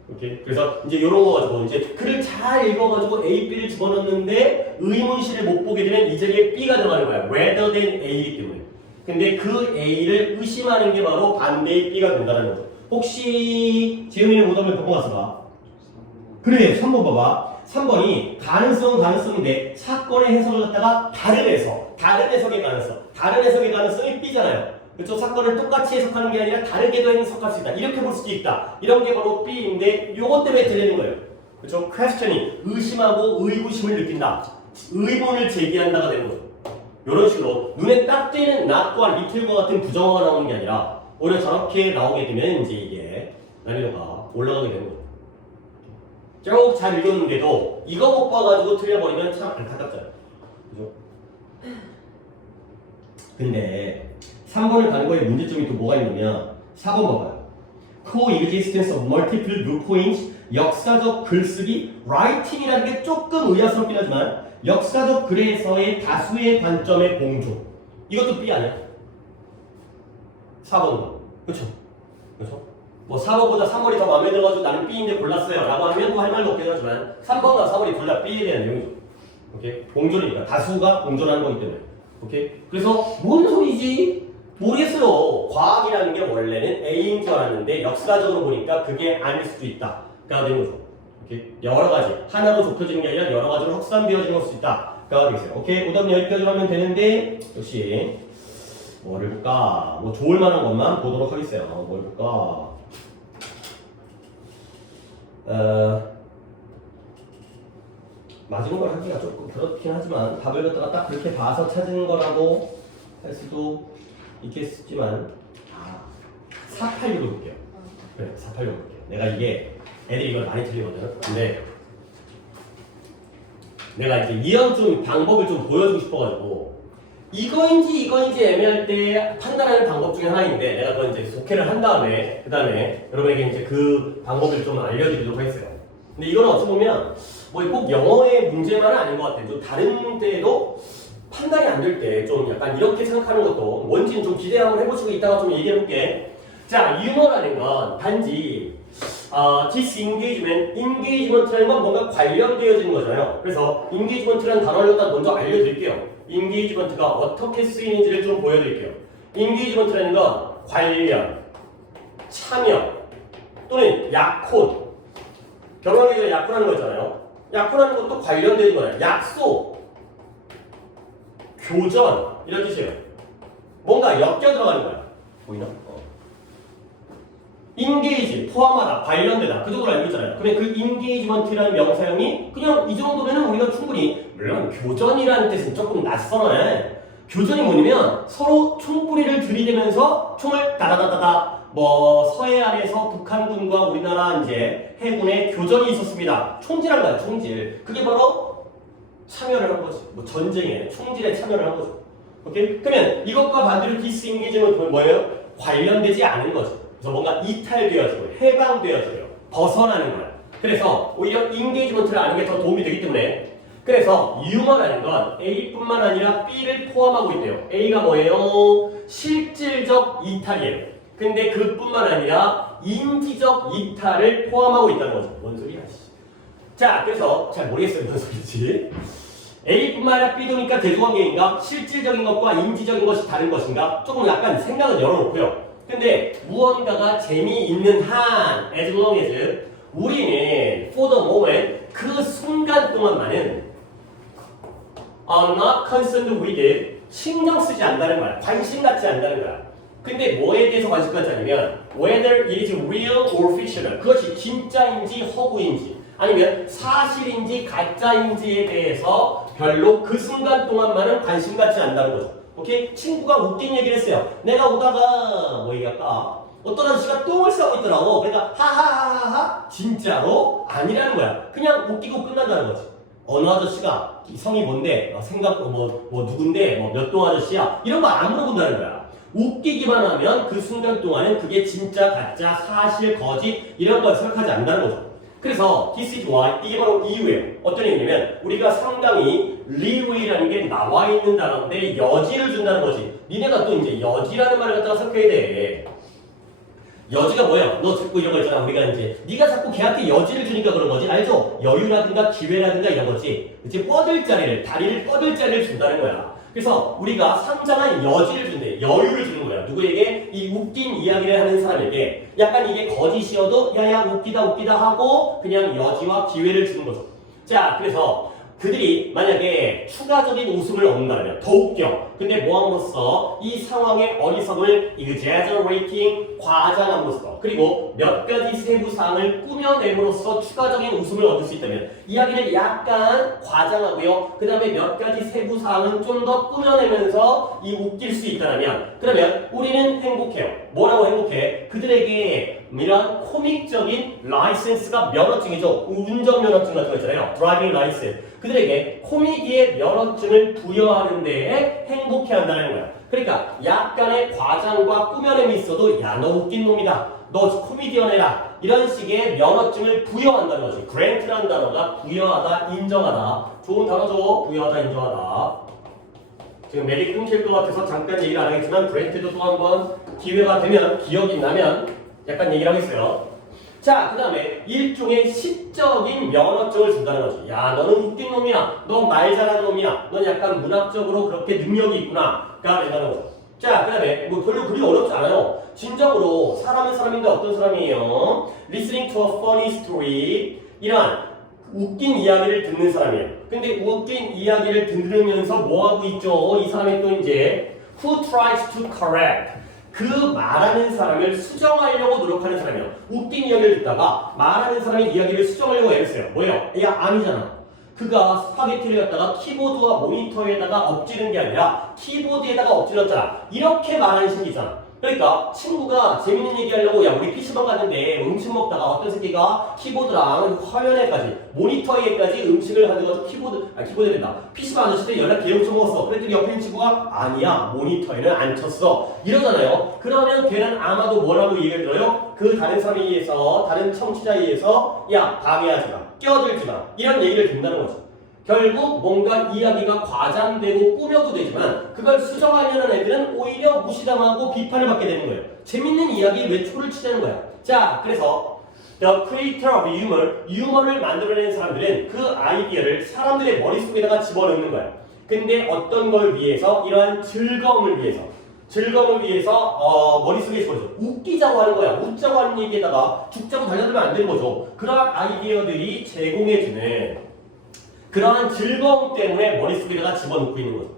오케이? 그래서 이제 이런 거 가지고 이제 글을 잘 읽어가지고 A, B를 집어넣는데 의문시를 못 보게 되면 이 자리에 B가 들어가는 거야. rather than A이기 때문에. 근데 그 A를 의심하는 게 바로 반대의 B가 된다는 거죠. 혹시 재훈이는 오답을 바꿔봤어 봐. 그래, 3번 봐봐. 3번이 가능성인데 사건의 해석을 갖다가 다른 해석의 가능성이 B잖아요. 그렇죠? 사건을 똑같이 해석하는 게 아니라 다르게도 해석할 수 있다. 이렇게 볼 수도 있다. 이런 게 바로 B인데 요것 때문에 들리는 거예요. 그렇죠? questioning, 의심하고 의구심을 느낀다. 의문을 제기한다가 되는 거죠. 이런 식으로 눈에 딱 띄는 not과 little과 같은 부정어가 나오는 게 아니라 오히려 저렇게 나오게 되면 이제 이게 난이도가 올라가게 되는 거죠. 쭉 잘 읽었는데도 이거 못 봐가지고 틀려버리면 참 안타깝잖아요. 그죠? 근데 3번을 가는 거에 문제점이 또 뭐가 있냐면 4번 봐봐요. Coexistence of multiple viewpoints, 역사적 글쓰기, writing이라는 게 조금 의아스럽긴 하지만 역사적 글에서의 다수의 관점의 공조. 이것도 B 아니야? 4번도. 그쵸? 뭐 4번보다 3번이 더 마음에 들어가지고 나는 B인데 골랐어요 라고 하면 또 할 말도 없긴 하지만 3번과 4번이 둘 다 B에 대한 내용이죠. 오케이? 공존이니까 다수가 공존하는 거기 때문에. 오케이? 그래서 뭔 소리지? 모르겠어요. 과학이라는 게 원래는 A인 줄 알았는데 역사적으로 보니까 그게 아닐 수도 있다. 가 되는 거죠. 오케이? 여러 가지. 하나로 좁혀지는 게 아니라 여러 가지로 확산되어지는 걸 수 있다. 가 되겠어요. 오케이? 오답 여기까지로 하면 되는데 역시 뭐를 볼까? 뭐 좋을 만한 것만 보도록 하겠어요. 뭘 볼까? 맞은 걸 하기가 조금 그렇긴 하지만 답을 갖다가 딱 그렇게 봐서 찾은 거라고 할 수도 있겠지만 486을 볼게요. 그래, 486을 볼게요. 내가 이게 애들이 이걸 많이 틀리거든. 근데 내가 이제 이런 좀 방법을 좀 보여주고 싶어가지고 이거인지 애매할 때 판단하는 방법 중에 하나인데 내가 그건 이제 독해를 한 다음에 그 다음에 여러분에게 이제 그 방법을 좀 알려드리도록 하겠어요. 근데 이거는 어찌 보면 뭐 꼭 영어의 문제만은 아닌 것 같아요. 좀 다른 때에도 판단이 안 될 때 좀 약간 이렇게 생각하는 것도 뭔지는 좀 기대 한번 해보시고 이따가 좀 얘기해볼게. 자, 유머라는 건 단지 engagement라는 건 뭔가 관련되어지는 거잖아요. 그래서 engagement라는 단어를 일단 먼저 알려드릴게요. engagement가 어떻게 쓰이는지를 좀 보여드릴게요. engagement라는 건 관련, 참여 또는 약혼. 결혼하기 전에 약혼하는 거 있잖아요. 약혼하는 것도 관련되는 거예요. 약속, 교전 이런 뜻이에요. 뭔가 엮여 들어가는 거야. 보이나? engage 포함하다, 관련되다 그 정도로 알고 있잖아요. 근데 그 engagement라는 명사형이 그냥 이 정도면은 우리가 충분히 물론 교전이라는 뜻은 조금 낯선해. 교전이 뭐냐면 서로 총구리를 들이대면서 총을 다다다다다 뭐 서해안에서 북한군과 우리나라 이제 해군의 교전이 있었습니다. 총질한 거야, 총질. 그게 바로 참여를 한 거지. 뭐 전쟁에 총질에 참여를 한 거죠. 오케이? 그러면 이것과 반대로 디스인게이지먼트는 뭐예요? 관련되지 않은 거죠. 그래서 뭔가 이탈되어지고 해방되어져요. 벗어나는 거야. 그래서 오히려 인게이지먼트를 아는 게 더 도움이 되기 때문에 그래서 유머라는 건 A뿐만 아니라 B를 포함하고 있대요. A가 뭐예요? 실질적 이탈이에요. 근데 그뿐만 아니라 인지적 이탈을 포함하고 있다는 거죠. 뭔 소리야? 자, 그래서 잘 모르겠어요. 뭔 소리지? A뿐만 아니라 B도니까 대조관계인가? 실질적인 것과 인지적인 것이 다른 것인가? 조금 약간 생각은 열어놓고요. 근데 무언가가 재미있는 한 as long as 우리는 for the moment 그 순간 동안만은 are not concerned with it 신경 쓰지 않는다는 거야. 관심 갖지 않는다는 거야. 근데 뭐에 대해서 관심 갖지 않으면 whether it is real or fictional 그것이 진짜인지 허구인지 아니면 사실인지 가짜인지에 대해서 별로 그 순간 동안만은 관심 갖지 않는다는 거죠. 오케이? 친구가 웃긴 얘기를 했어요. 내가 오다가 뭐 얘기할까? 어떤 아저씨가 똥을 싸고 있더라고. 그러니까 하하하하하 진짜로? 아니라는 거야. 그냥 웃기고 끝난다는 거지. 어느 아저씨가 성이 뭔데? 생각 뭐 누군데? 뭐 몇 동 아저씨야? 이런 거 안 물어본다는 거야. 웃기기만 하면 그 순간 동안은 그게 진짜 가짜 사실 거짓 이런 걸 생각하지 않는다는 거죠. 그래서 this is why 이게 바로 이유예요. 어떤 얘기냐면 우리가 상당히 leeway라는 게 나와 있는 단어인데 여지를 준다는 거지. 니네가 또 이제 여지라는 말을 갖다가 생각해야 돼. 여지가 뭐야? 너 자꾸 이런 거 있잖아. 우리가 이제 네가 자꾸 걔한테 여지를 주니까 그런 거지. 알죠? 여유라든가 기회라든가 이런 거지. 이제 뻗을 자리를 다리를 뻗을 자리를 준다는 거야. 그래서 우리가 상당한 여지를 준대. 여유를 주는 거야. 누구에게? 이 웃긴 이야기를 하는 사람에게 약간 이게 거짓이어도 야야 웃기다 하고 그냥 여지와 기회를 주는 거죠. 자, 그래서 그들이 만약에 추가적인 웃음을 얻는다면 더 웃겨. 근데 뭐함으로써 이 상황의 어리석음을 exaggerating 과장함으로써 그리고 몇 가지 세부사항을 꾸며냄으로써 추가적인 웃음을 얻을 수 있다면 이야기를 약간 과장하고요. 그 다음에 몇 가지 세부사항은 좀 더 꾸며내면서 이 웃길 수 있다면 그러면 우리는 행복해요. 뭐라고 행복해? 그들에게 이런 코믹적인 라이센스가 면허증이죠. 운전면허증 같은 거 있잖아요. 드라이빙 라이센스. 그들에게 코미디의 면허증을 부여하는 데에 행복해한다는 거야. 그러니까 약간의 과장과 꾸며냄이 있어도 야 너 웃긴 놈이다. 너 코미디언 해라. 이런 식의 면허증을 부여한다는 거지. grant라는 단어가 부여하다, 인정하다. 좋은 단어죠. 부여하다, 인정하다. 지금 맥이 끊길 것 같아서 잠깐 얘기를 안 하겠지만 grant도 또 한번 기회가 되면 기억이 나면 약간 얘기를 하겠어요. 자, 그 다음에 일종의 시적인 면허증을 준다는 거지. 야, 너는 웃긴 놈이야. 너 말 잘하는 놈이야. 넌 약간 문학적으로 그렇게 능력이 있구나. 가 된다는 거죠. 자, 그 다음에 뭐 별로 그리 어렵지 않아요. 진정으로 사람은 사람인데 어떤 사람이에요? Listening to a funny story. 이러한 웃긴 이야기를 듣는 사람이에요. 근데 웃긴 이야기를 들으면서 뭐 하고 있죠? 이 사람이 또 이제 who tries to correct. 그 말하는 사람을 수정하려고 노력하는 사람이에요. 웃긴 이야기를 듣다가 말하는 사람의 이야기를 수정하려고 애를 써요. 뭐예요? 야, 아니잖아. 그가 스파게티를 갖다가 키보드와 모니터에다가 엎지른 게 아니라 키보드에다가 엎질렀잖아. 이렇게 말하는 식이잖아. 그러니까 친구가 재밌는 얘기하려고 야 우리 PC방 갔는데 음식 먹다가 어떤 새끼가 키보드랑 화면에까지 모니터에까지 음식을 가져가서 키보드에 된다. PC방 아저씨들 연락 기억 좀 먹었어. 그랬더니 옆에 있는 친구가 아니야 모니터에는 안 쳤어. 이러잖아요. 그러면 걔는 아마도 뭐라고 얘기를 들어요? 그 다른 사람에 의해서 다른 청취자에 의해서 야 방해하지 마. 껴들지 마. 이런 얘기를 듣는다는 거죠. 결국 뭔가 이야기가 과장되고 꾸며도 되지만 그걸 수정하려는 애들은 오히려 무시당하고 비판을 받게 되는 거예요. 재밌는 이야기에 왜 초를 치자는 거야. 자, 그래서 The creator of humor, 유머를 만들어내는 사람들은 그 아이디어를 사람들의 머릿속에다가 집어넣는 거야. 근데 어떤 걸 위해서? 이러한 즐거움을 위해서 머릿속에 집어넣어. 웃기자고 하는 거야. 웃자고 하는 얘기에다가 죽자고 달려들면 안 되는 거죠. 그러한 아이디어들이 제공해주는 그러한 즐거움 때문에 머릿속에다가 집어넣고 있는 거죠.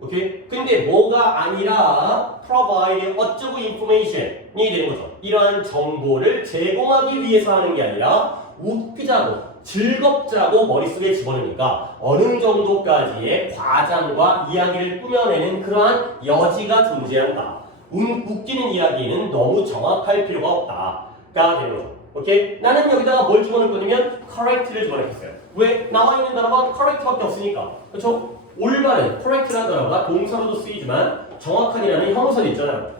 오케이? 근데 뭐가 아니라 provide 어쩌고 information이 되는 거죠. 이러한 정보를 제공하기 위해서 하는 게 아니라 웃기자고 즐겁자고 머릿속에 집어넣으니까 어느 정도까지의 과장과 이야기를 꾸며내는 그러한 여지가 존재한다. 웃기는 이야기는 너무 정확할 필요가 없다가 되는 거죠. 오케이? 나는 여기다가 뭘 집어넣을 거냐면 correct를 집어넣겠어요. 왜? 나와 있는 단어가 correct밖에 없으니까. 그렇죠? 올바른, correct라는 단어가 동사로도 쓰이지만 정확한이라는 형용사도 있잖아요.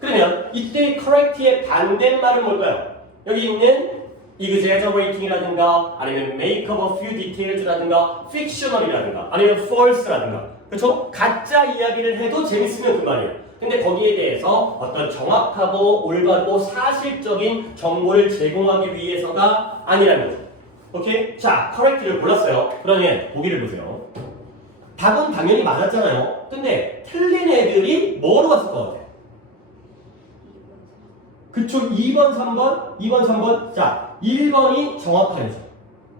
그러면 이때 correct의 반대말은 뭘까요? 여기 있는 exaggerating이라든가 아니면 make up a few details라든가 fictional이라든가 아니면 false라든가 그렇죠? 가짜 이야기를 해도 재밌으면 그만이에요. 근데 거기에 대해서 어떤 정확하고 올바르고 사실적인 정보를 제공하기 위해서가 아니라는 거죠. 오케이? 자, correct를 골랐어요. 그러면 보기를 보세요. 답은 당연히 맞았잖아요. 근데 틀린 애들이 뭐로 갔을 것 같아? 그쵸? 2번, 3번, 2번, 3번. 자, 1번이 정확한 거죠.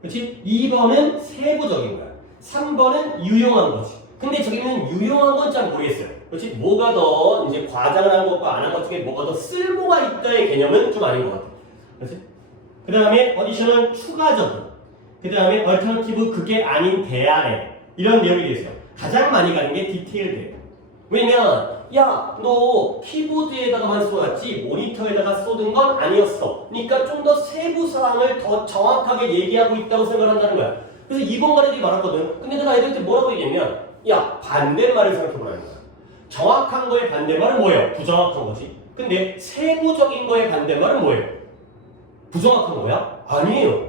그렇지? 2번은 세부적인 거야. 3번은 유용한 거지. 근데 저기는 유용한 건 잘 모르겠어요. 그렇지? 뭐가 더 이제 과장을 한 것과 안 한 것 중에 뭐가 더 쓸모가 있다의 개념은 좀 아닌 것 같아. 그렇지? 그 다음에 어디션은 추가적인. 그 다음에 얼터너티브 그게 아닌 대안에 이런 내용이 되어있어요. 가장 많이 가는 게 디테일드예요. 왜냐면 야, 너 키보드에다가만 쏟았지 모니터에다가 쏟은 건 아니었어. 그러니까 좀 더 세부 사항을 더 정확하게 얘기하고 있다고 생각한다는 거야. 그래서 2번 가리들이 말았거든. 근데 내가 애들한테 뭐라고 얘기했냐면 야, 반대말을 생각해보라는 거야. 정확한 거의 반대말은 뭐예요? 부정확한 거지. 근데 세부적인 거의 반대말은 뭐예요? 부정확한 거야? 아니에요.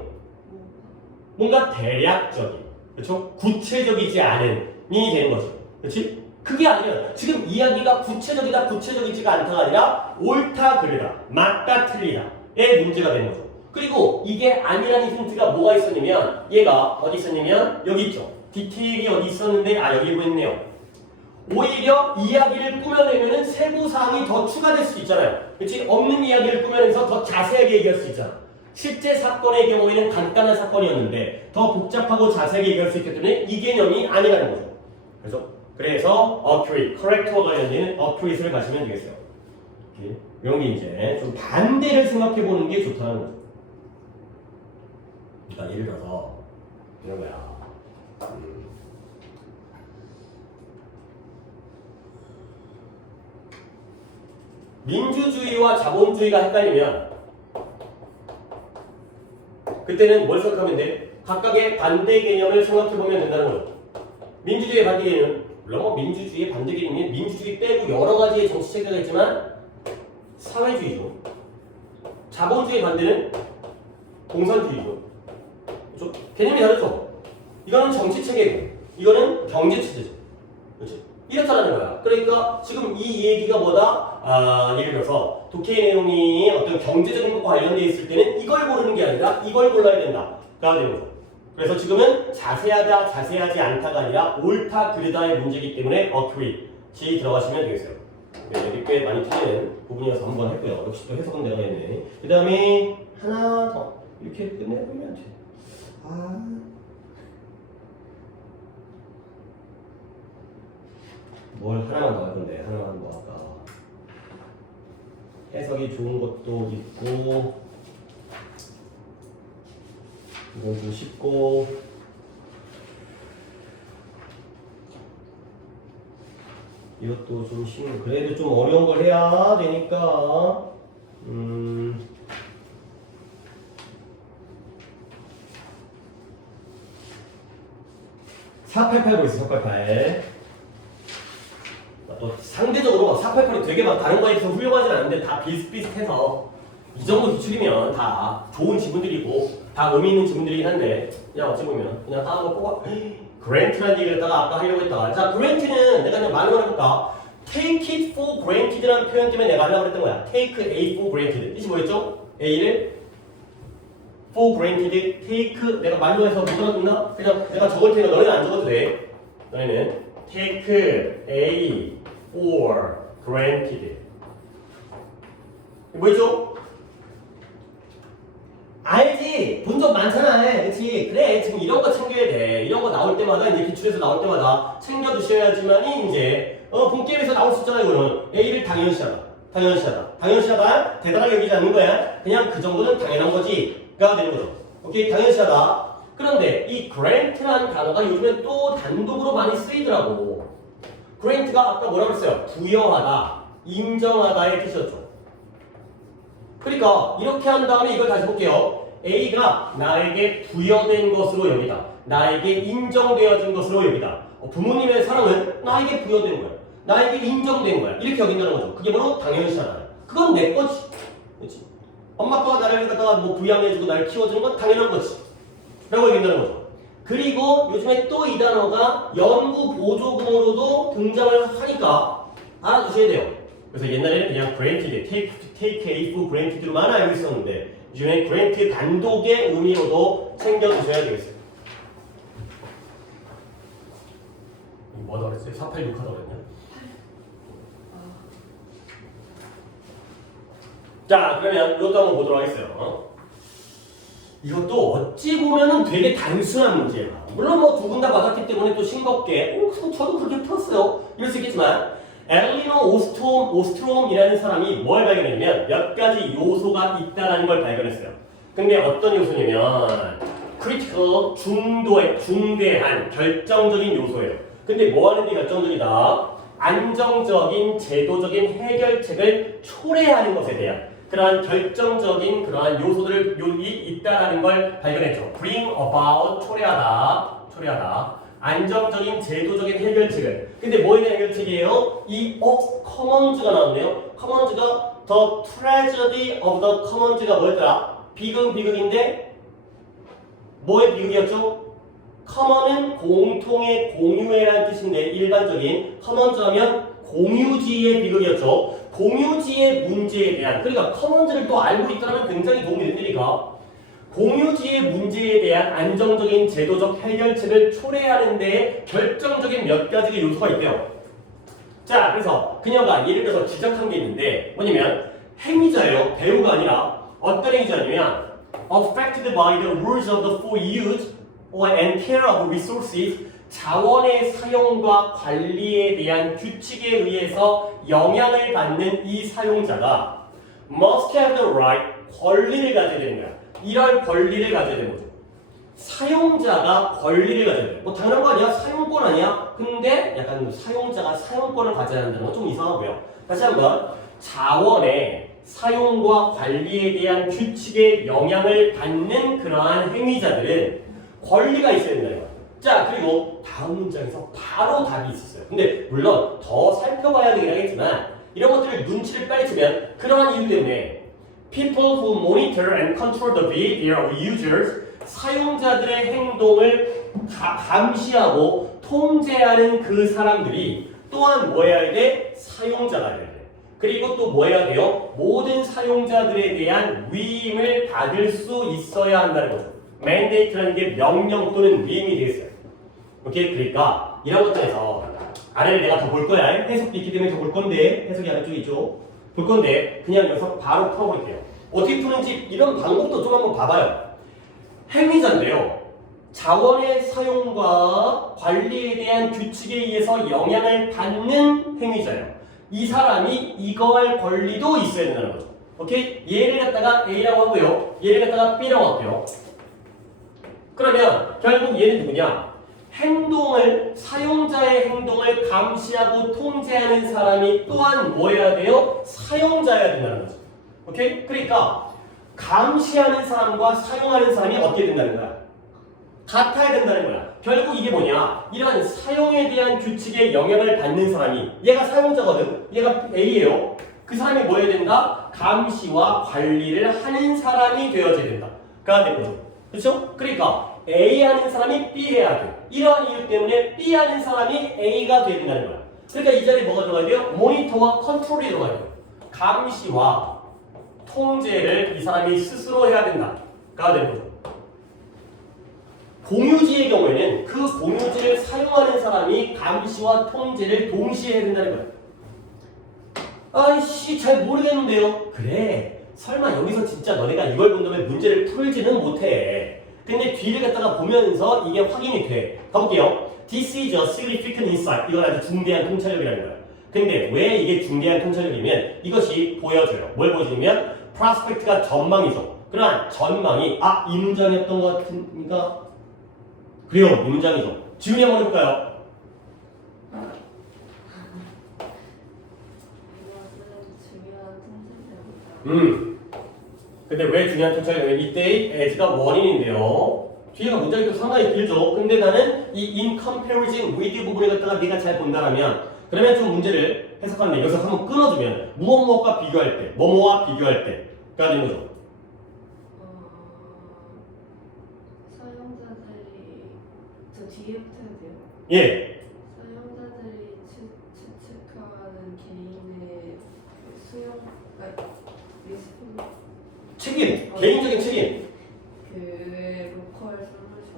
뭔가 대략적인, 그렇죠? 구체적이지 않은 이 되는 거죠. 그렇지? 그게 아니라 지금 이야기가 구체적이다, 구체적이지가 않다가 아니라 옳다, 그르다, 맞다, 틀리다의 문제가 되는 거죠. 그리고 이게 아니라는 힌트가 뭐가 있었냐면 얘가 어디 있었냐면 여기 있죠. 디테일이 어디 있었는데 여기 보였네요. 오히려 이야기를 꾸며내면은 세부 사항이 더 추가될 수 있잖아요. 그렇지? 없는 이야기를 꾸며내면서 더 자세하게 얘기할 수 있잖아. 실제 사건의 경우에는 간단한 사건이었는데 더 복잡하고 자세하게 얘기할 수 있기 때문에 이 개념이 아니라는 거죠. 그래서 accurate, correct와 관련된 accurate를 가시면 되겠어요. 이렇게. 이런 게 이제 좀 반대를 생각해 보는 게 좋다는 거죠. 그러니까 예를 들어서 이런 거야. 민주주의와 자본주의가 헷갈리면 그때는 뭘 생각하면 돼? 각각의 반대 개념을 생각해보면 된다는 거죠. 민주주의의 반대 개념은 물론 뭐 민주주의의 반대 개념이 민주주의 빼고 여러 가지의 정치 체계가 있지만 사회주의죠. 자본주의의 반대는 공산주의죠. 그렇죠? 개념이 다르죠. 이거는 정치 체계고 이거는 경제 체제죠. 그렇지? 이렇다라는 거야. 그러니까 지금 이 얘기가 뭐다? 예를 들어서 독해의 내용이 어떤 경제적인 것과 관련되어 있을 때는 이걸 고르는 게 아니라 이걸 골라야 된다. 가 되는 거죠. 그래서 지금은 자세하다, 자세하지 않다가 아니라 옳다, 그르다의 문제이기 때문에 accurate 들어가시면 되겠어요. 네, 여기 꽤 많이 틀리는 부분이어서 한번 했고요. 역시 또 해석은 내가 했네. 그 다음에 하나 더 이렇게 끝내보면 돼. 뭘 하나만 더 할 건데 하나만 더 할까? 해석이 좋은 것도 있고 이건 좀 쉽고 이것도 좀 그래도 좀 어려운 걸 해야 되니까 488 보이세요. 488. 또 상대적으로 488이 되게 막 다른 거에 비해서 훌륭하진 않은데 다 비슷비슷해서 이 정도 기출이면 다 좋은 지문들이고 다 의미 있는 지문들이긴 한데 그냥 어찌 보면 그냥 딱 한번 뽑아 grant라는 얘기를 다가 아까 하려고 했다가 자 grant는 내가 그냥 말로 해볼까 take it for granted라는 표현 때문에 내가 하려고 했던 거야 take A for granted 뜻이 뭐였죠? A를 for granted take 내가 말로 해서 못 알아듣나? 그냥 내가 적을 테니까 너네는 안 적어도 돼 너네는 take A for granted 뭐였죠? 알지? 본 적 많잖아. 그치? 그래. 지금 이런 거 챙겨야 돼. 이런 거 나올 때마다, 이제 기출에서 나올 때마다 챙겨두셔야지만이, 이제, 본 게임에서 나올 수 있잖아, 이거는. A를 당연시하다. 당연시하다. 당연시하다. 대단하게 여기지 않는 거야. 그냥 그 정도는 당연한 거지. 가 되는 거죠. 오케이? 당연시하다. 그런데 이 grant라는 단어가 요즘에 또 단독으로 많이 쓰이더라고. grant가 아까 뭐라고 했어요? 부여하다. 인정하다의 뜻이었죠. 그러니까 이렇게 한 다음에 이걸 다시 볼게요. A가 나에게 부여된 것으로 여기다. 나에게 인정되어진 것으로 여기다. 부모님의 사랑은 나에게 부여된 거야. 나에게 인정된 거야. 이렇게 여긴다는 거죠. 그게 바로 당연시하다. 그건 내 거지. 그렇지? 엄마 아빠가 나를 갖다가 뭐 부양해주고 나를 키워주는 건 당연한 거지. 라고 얘기한다는 거죠. 그리고 요즘에 또 이 단어가 연구 보조금으로도 등장을 하니까 알아두셔야 돼요. 그래서 옛날에는 그냥 granted, take A for granted로만 알고 있었는데 요즘엔 grant 단독의 의미로도 챙겨두셔야 되겠어요. 뭐다 그랬어요? 486 하다 그랬냐? 자 그러면 이것도 한번 보도록 하겠어요. 이것도 어찌 보면은 되게 단순한 문제야. 물론 뭐 두 분 다 받았기 때문에 또 싱겁게 저도 그렇게 풀었어요. 이럴 수 있겠지만 엘리노 오스트롬이라는 사람이 뭘 발견했냐면 몇 가지 요소가 있다는 걸 발견했어요. 근데 어떤 요소냐면 critical, 중대한, 결정적인 요소예요. 근데 뭐 하는 게 결정적이다? 안정적인, 제도적인 해결책을 초래하는 것에 대한 그러한 결정적인 그러한 요소들이 있다는 걸 발견했죠. bring about, 초래하다. 안정적인 제도적인 해결책을. 근데 뭐에 대한 해결책이에요? 이 commons가 나오네요. commons가 the tragedy of the commons가 뭐였더라? 비극인데 뭐의 비극이었죠? common은 공통의 공유회라는 뜻인데 일반적인 commons 하면 공유지의 비극이었죠. 공유지의 문제에 대한 그러니까 commons를 또 알고 있다면 굉장히 도움이 된다니까. 공유지의 문제에 대한 안정적인 제도적 해결책을 초래하는 데 결정적인 몇 가지의 요소가 있대요. 자, 그래서 그녀가 예를 들어서 지적한 게 있는데 뭐냐면 행위자예요. 배우가 아니라 어떤 행위자냐면 affected by the rules of the for use and care of resources 자원의 사용과 관리에 대한 규칙에 의해서 영향을 받는 이 사용자가 must have the right 권리를 가져야 되는 거야. 이런 권리를 가져야 되는 거죠. 사용자가 권리를 가져야 돼. 뭐 당연한 거 아니야? 사용권 아니야? 근데 약간 사용자가 사용권을 가져야 한다는 건 좀 이상하고요. 다시 한번 자원의 사용과 관리에 대한 규칙에 영향을 받는 그러한 행위자들은 권리가 있어야 된다는 거예요. 자, 그리고 다음 문장에서 바로 답이 있었어요. 근데 물론 더 살펴봐야 되긴 하겠지만 이런 것들을 눈치를 빨리 채면 그러한 이유 때문에 people who monitor and control the behavior of users 사용자들의 행동을 감시하고 통제하는 그 사람들이 또한 뭐 해야 돼? 사용자가 돼야 돼. 그리고 또 뭐 해야 돼요? 모든 사용자들에 대한 위임을 받을 수 있어야 한다는 거죠. mandate라는 게 명령 또는 위임이 되겠어요. 오케이? 그러니까 이런 것들에서 아래를 내가 더 볼 거야. 해석도 있기 때문에 더 볼 건데 해석이 아래쪽에 있죠. 볼 건데 그냥 여기서 바로 풀어볼게요. 어떻게 푸는지 이런 방법도 좀 한번 봐봐요. 행위자인데요. 자원의 사용과 관리에 대한 규칙에 의해서 영향을 받는 행위자예요. 이 사람이 이거 할 권리도 있어야 된다는 거죠. 오케이? 얘를 갖다가 A라고 하고요. 얘를 갖다가 B라고 할게요. 그러면 결국 얘는 누구냐? 사용자의 행동을 감시하고 통제하는 사람이 또한 뭐 해야 돼요? 사용자여야 된다는 거죠. 오케이? 그러니까 감시하는 사람과 사용하는 사람이 어떻게 된다는 거야? 같아야 된다는 거야. 결국 이게 뭐냐? 이런 사용에 대한 규칙에 영향을 받는 사람이, 얘가 사용자거든. 얘가 A예요. 그 사람이 뭐 해야 된다? 감시와 관리를 하는 사람이 되어져야 된다. 가 되는 거죠. 그렇죠? 그러니까 A 하는 사람이 B 해야 돼. 이러한 이유 때문에 B 하는 사람이 A가 돼야 된다는 거야. 그러니까 이 자리에 뭐가 들어가야 돼요? 모니터와 컨트롤이 들어가야 돼요. 감시와 통제를 이 사람이 스스로 해야 된다가 되는 거죠. 공유지의 경우에는 그 공유지를 사용하는 사람이 감시와 통제를 동시에 해야 된다는 거야. 아이씨 잘 모르겠는데요. 그래 설마 여기서 진짜 너네가 이걸 본다면 문제를 풀지는 못해. 근데 뒤를 갖다가 보면서 이게 확인이 돼. 가볼게요. This is a significant insight. 이건 아주 중대한 통찰력이라는 거야. 근데 왜 이게 중대한 통찰력이면 이것이 보여줘요. 뭘 보여주냐면 프로스펙트가 전망이죠. 그러나 전망이 이 문장이었던 것 같으니까 그래요. 이 문장이죠. 지훈이 한번 해볼까요? 근데 왜 중요한 통찰력이 이때의 as가 원인인데요. 뒤에가 문장이 또 상당히 길죠. 근데 나는 이 in comparison with 부분을 갖다가 네가 잘 본다라면 그러면 좀 문제를 해석하는데 여기서 한번 끊어주면 무엇과 비교할 때, 뭐뭐와 비교할 때가 되는 거죠. 사용자들이 저 뒤에부터 해야 돼요. 예. 사용자들이 추측하는 개인의 수용, 리스크, 책임, 개인적인 책임. 로컬 솔루션.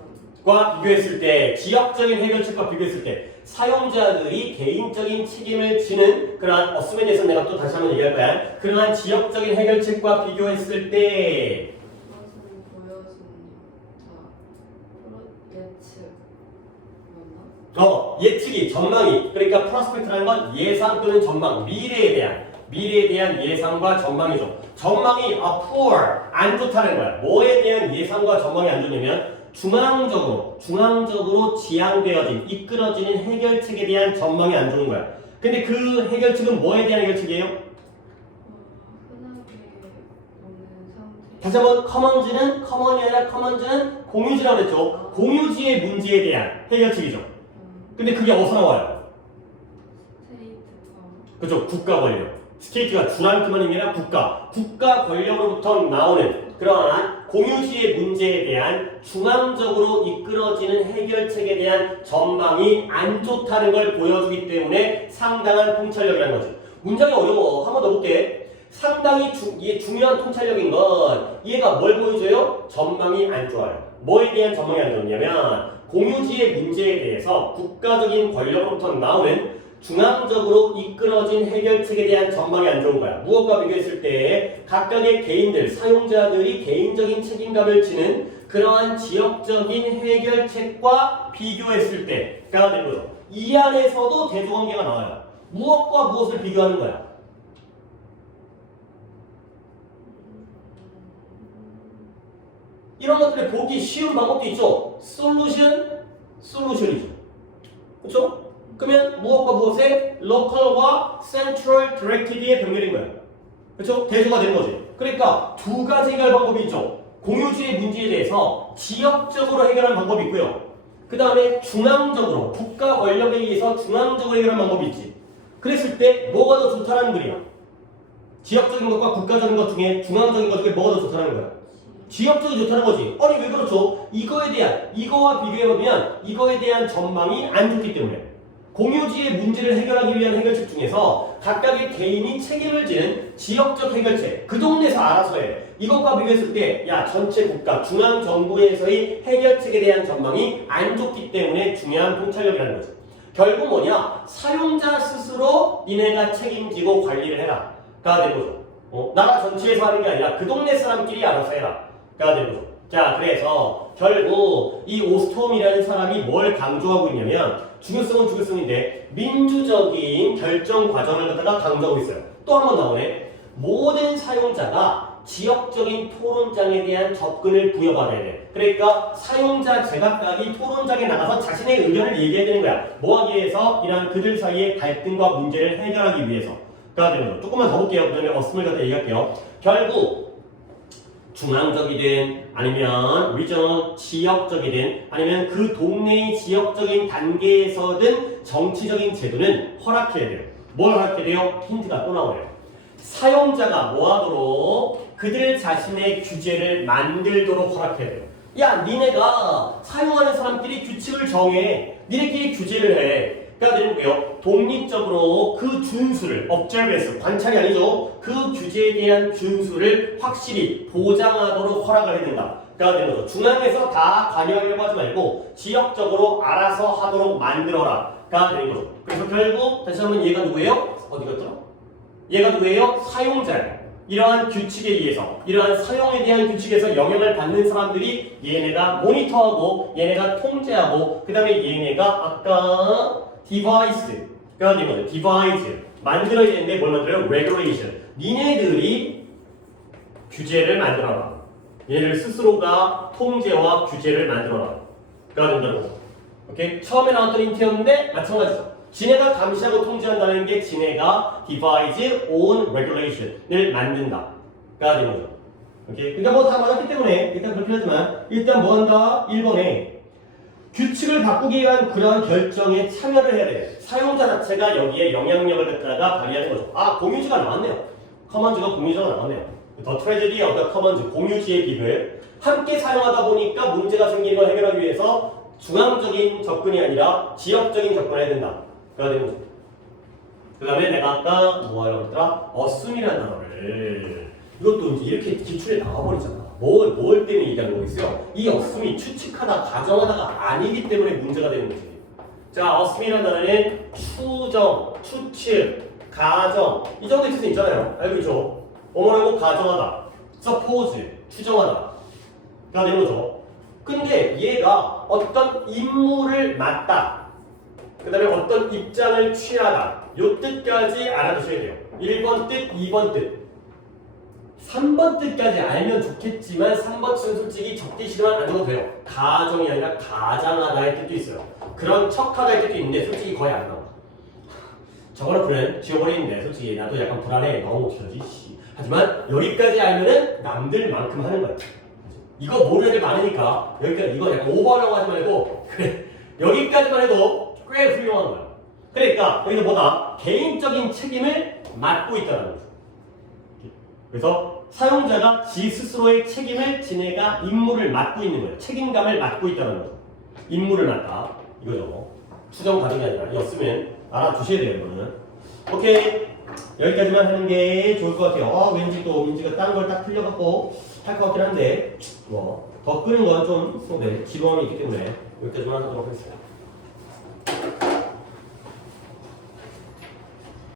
과 비교했을 때, 지역적인 해결책과 비교했을 때 사용자들이 개인적인 책임을 지는 그러한 어스맨에서 내가 또 다시 한번 얘기할 거야. 그러한 지역적인 해결책과 비교했을 때 그것은 보여준다. 예측 맞나? 예측이, 전망이. 그러니까 프로스펙트라는 건 예상 또는 전망, 미래에 대한 예상과 전망이죠. 전망이 poor, 안 좋다는 거야. 뭐에 대한 예상과 전망이 안 좋냐면 중앙적으로 지향되어진, 이끌어지는 해결책에 대한 전망이 안 좋은 거야. 근데 그 해결책은 뭐에 대한 해결책이에요? 흔하게 오는 상태. 다시 한번 커먼이 아니라 커먼즈는 공유지라고 그랬죠. 공유지의 문제에 대한 해결책이죠. 근데 그게 어디서 나와요? 스테이트 그죠? 국가 권력. 스테이트가 주란트만 의미나 국가 권력으로부터 나오는 그러한 공유지의 문제에 대한 중앙적으로 이끌어지는 해결책에 대한 전망이 안 좋다는 걸 보여주기 때문에 상당한 통찰력이라는 거죠. 문장이 어려워. 한번 더 볼게. 상당히 중요한 통찰력인 건 얘가 뭘 보여줘요? 전망이 안 좋아요. 뭐에 대한 전망이 안 좋냐면 공유지의 문제에 대해서 국가적인 권력으로부터 나오는 중앙적으로 이끌어진 해결책에 대한 전망이 안 좋은 거야. 무엇과 비교했을 때 각각의 개인들, 사용자들이 개인적인 책임감을 지는 그러한 지역적인 해결책과 비교했을 때가 되는 거죠. 이 안에서도 대조관계가 나와요. 무엇과 무엇을 비교하는 거야? 이런 것들을 보기 쉬운 방법도 있죠. 솔루션이죠. 그렇죠? 그러면 무엇과 무엇의 local과 central directed의 병렬인 거야. 그렇죠? 대조가 되는 거지. 그러니까 두 가지 해결 방법이 있죠. 공유지의 문제에 대해서 지역적으로 해결하는 방법이 있고요. 그 다음에 중앙적으로, 국가 권력에 의해서 중앙적으로 해결하는 방법이 있지. 그랬을 때 뭐가 더 좋다는 거야? 지역적인 것과 국가적인 것 중에 중앙적인 것 중에 뭐가 더 좋다는 거야? 지역적이 좋다는 거지. 아니 왜 그렇죠? 이거와 비교해보면 이거에 대한 전망이 안 좋기 때문에 공유지의 문제를 해결하기 위한 해결책 중에서 각각의 개인이 책임을 지는 지역적 해결책, 그 동네에서 알아서 해. 이것과 비교했을 때 전체 국가, 중앙정부에서의 해결책에 대한 전망이 안 좋기 때문에 중요한 통찰력이라는 거죠. 결국 뭐냐? 사용자 스스로 니네가 책임지고 관리를 해라 가 되는 거죠. 나라 전체에서 하는 게 아니라 그 동네 사람끼리 알아서 해라 가 되는 거죠. 자, 그래서 결국 이 오스톰이라는 사람이 뭘 강조하고 있냐면 중요성은 중요성인데 민주적인 결정 과정을 갖다가 강조하고 있어요. 또 한 번 나오네. 모든 사용자가 지역적인 토론장에 대한 접근을 부여받아야 돼. 그러니까 사용자 제각각이 토론장에 나가서 자신의 의견을 얘기해야 되는 거야. 뭐 하기 위해서? 이런 그들 사이의 갈등과 문제를 해결하기 위해서. 가 되는 거. 조금만 더 볼게요. 그 다음에 어스물 갖다 얘기할게요. 결국 중앙적이든 아니면 리저널 지역적이든 아니면 그 동네의 지역적인 단계에서든 정치적인 제도는 허락해야 돼요. 뭘 허락해야 돼요? 힌트가 또 나오네요. 사용자가 뭐 하도록 그들 자신의 규제를 만들도록 허락해야 돼요. 야, 니네가 사용하는 사람끼리 규칙을 정해. 니네끼리 규제를 해. 그러니까 내볼게요. 독립적으로 그 준수를 observance, 관찰이 아니죠. 그 규제에 대한 준수를 확실히 보장하도록 허락을 해야 된다. 그러니까 되는 거죠. 중앙에서 다 관여하려고 하지 말고 지역적으로 알아서 하도록 만들어라.가 되는 거죠. 그래서 결국 다시 한번 얘가 누구예요? 어디 갔더라? 얘가 누구예요? 사용자예요. 이러한 규칙에 의해서, 이러한 사용에 대한 규칙에서 영향을 받는 사람들이 얘네가 모니터하고, 얘네가 통제하고, 그 다음에 얘네가 아까 디바이스가 되는 거죠. 디바이스. 만들어야 되는데 뭘 만들어요? 레귤레이션. 니네들이 규제를 만들어라. 얘를 스스로가 통제와 규제를 만들어라. 가 된다는 거죠. 오케이? 처음에 나왔던 힌트였는데 마찬가지죠. 지네가 감시하고 통제한다는 게 지네가 devise own regulation을 만든다가 되는 거죠. 오케이? 그러니까 뭐 다 맞았기 때문에 일단 그렇긴 하지만 일단 뭐 한다? 1번에 규칙을 바꾸기 위한 그러한 결정에 참여를 해야 돼. 사용자 자체가 여기에 영향력을 갖다가 발휘하는 거죠. 아, 공유지가 나왔네요. 커먼즈가 공유지가 나왔네요. 더 트레저디 어떤 커먼즈 공유지의 비교에 함께 사용하다 보니까 문제가 생기는 걸 해결하기 위해서 중앙적인 접근이 아니라 지역적인 접근을 해야 된다. 그래야 되는 거죠. 그 다음에 내가 아까 뭐 하려고 했더라? assume이라는 단어를 이것도 이제 이렇게 기출에 나와버리잖아. 뭘 때문에 얘기하는 거겠어요? 이 assume이 추측하다, 가정하다가 아니기 때문에 문제가 되는 거지. 자, assume이라는 단어는 추정, 추측, 가정 이 정도 뜻은 있잖아요. 알고 있죠? 뭐라고 가정하다, suppose, 추정하다 가 되는 거죠. 근데 얘가 어떤 임무를 맡다, 그 다음에 어떤 입장을 취하다 요 뜻까지 알아두셔야 돼요. 1번 뜻, 2번 뜻 3번 뜻까지 알면 좋겠지만 3번 뜻은 솔직히 적기 싫으면 안 줘도 돼요. 가정이 아니라 가장하다의 뜻도 있어요. 그런 척하다의 뜻도 있는데 솔직히 거의 안 나와. 저거는 그냥 지워버리는데 솔직히 나도 약간 불안해. 너무 못하지. 하지만 여기까지 알면은 남들만큼 하는 거야. 이거 모르는 애들 많으니까 여기까지 이거 약간 오버하려고 하지 말고 그래 여기까지만 해도 꽤 훌륭한 거야. 그러니까 여기서 뭐다? 개인적인 책임을 맡고 있다는 거죠. 그래서 사용자가 지 스스로의 책임을 지네가 임무를 맡고 있는 거예요. 책임감을 맡고 있다는 거죠. 임무를 맡다 이거죠. 추정 가정이 아니라 였으면 알아두셔야 돼요. 이거는. 오케이, 여기까지만 하는 게 좋을 것 같아요. 왠지 또 민지가 딴 걸 딱 틀려갖고 할 것 같긴 한데 뭐 더 끄는 건 좀 지루함이 있기 때문에 여기까지만 하도록 하겠습니다.